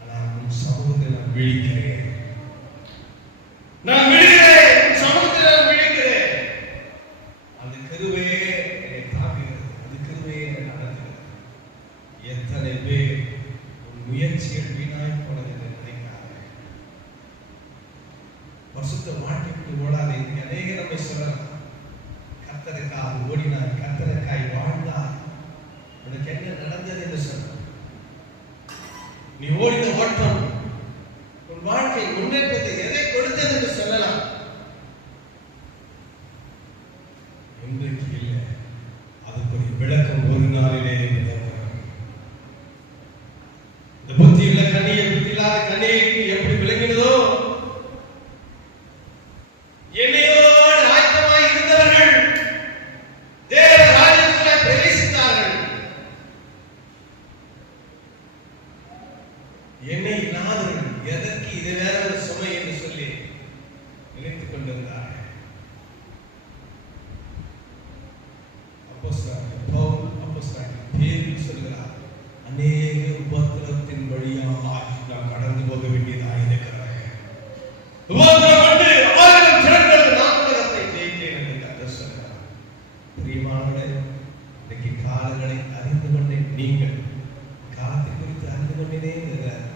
ஆனால் உன் சமூகத்தில் நான் விழிக்கிறேன். நான் விழுகிறேன், உன் சமூகத்தில் நான் விழிக்கிறேன். அந்த கிருபையே என்னை தாங்குகிறது. அந்த கிருபையே என்னை நடத்துகிறது. எத்தனை பேர் உன் முயற்சிகள் வீணாய் போனது என்று நினைக்காத. பரிசுத்த வாழ்க்கைக்கு ஓடாத. அநேக நம்மை சொல்லலாம், கர்த்தருக்காக ஓடினார், கர்த்தருக்காய் வாழ்ந்தார். உனக்கு என்ன நடந்தது என்று சொன்னார். நீ ஓடின ஓட்டம் உன் வாழ்க்கை முன்னேற்றத்தை எதை கொடுத்தது என்று சொல்லலாம். இன்றைக்கு இல்லை. அதுக்கு விளக்கம் ஒரு நாளிலே இந்த புத்தியுள்ள கனியை புத்தி இல்லாத கனிக்கு எப்படி விளங்கினதோ, என்னையோடு ஆயத்தமாய் இருந்தவர்கள் தேவ ராஜ்யத்திலே பிரவேசித்தார்கள். என்னை இல்லாதவர்கள் எதற்கு இது வேற ஒரு சுமை என்று சொல்லி நினைத்துக் கொண்டிருந்தார்கள். அப்போஸ்தலனாகிய பவுல் அப்போஸ்தலனாகிய பேதுரு சொல்கிறார், அநேக உபத்திரவத்தின் வழியாக நாம் கடந்து போக வேண்டியதாக இருக்கிறது. உபத்திரவம் கொண்டு 1000 திறன்கள் நான் உலகத்தை ஜெயித்தேன் என்று கர்த்தர் சொல்கிறார். பிரியமானவர்களே, இன்றைக்கு காலங்களை அறிந்து கொண்டே நீங்கள் காலத்தை குறித்து அறிந்து கொண்டே இருக்கிறார்கள்.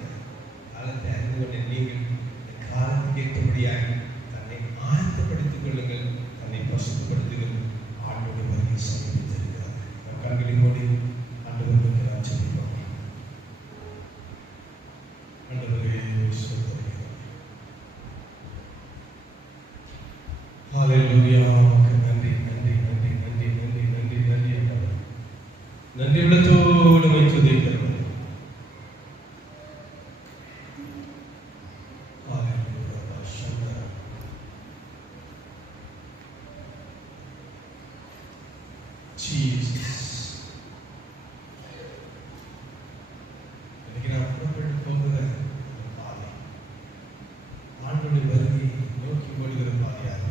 காலத்தை அறிந்து கொண்டே நீங்கள் இந்த காலத்துக்கு ஏற்றபடியாக தன்னை ஆயத்தப்படுத்திக் கொள்ளுங்கள், தன்னை பசுப்படுத்துங்கள். ஆண்டோடு வருகை சமீபித்திருக்கிறார். நம் கண்களை மூடி ஆண்டவருக்கு நாம் ஜெபிப்போம். ஆண்டவரே, ஸ்தோத்திரம். ஹல்லேலூயா. உமக்கு நன்றி நன்றி நன்றி நன்றி நன்றி நன்றி நன்றி ஆண்டவரே. நன்றி உள்ளத்தோடு உம்மை துதிக்கிறோம். Jesus. இன்னைக்கு நான் புறப்பட்டு போகிற பாதை ஆண்டவருடைய வருகை நோக்கி ஓடுகிற பாதையாக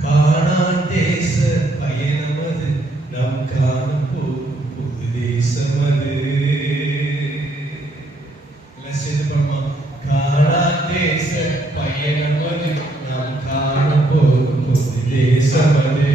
காணான் தேச பயணம் அது, நாம் காண போகும் புது தேசம் அது. எல்லாம் சேர்ந்து பண்ணலாம். காணான் தேச பயணம் அது, நாம் காண போகும் புது தேசம் அது.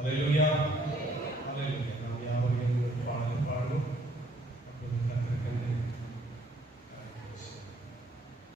Hallelujah.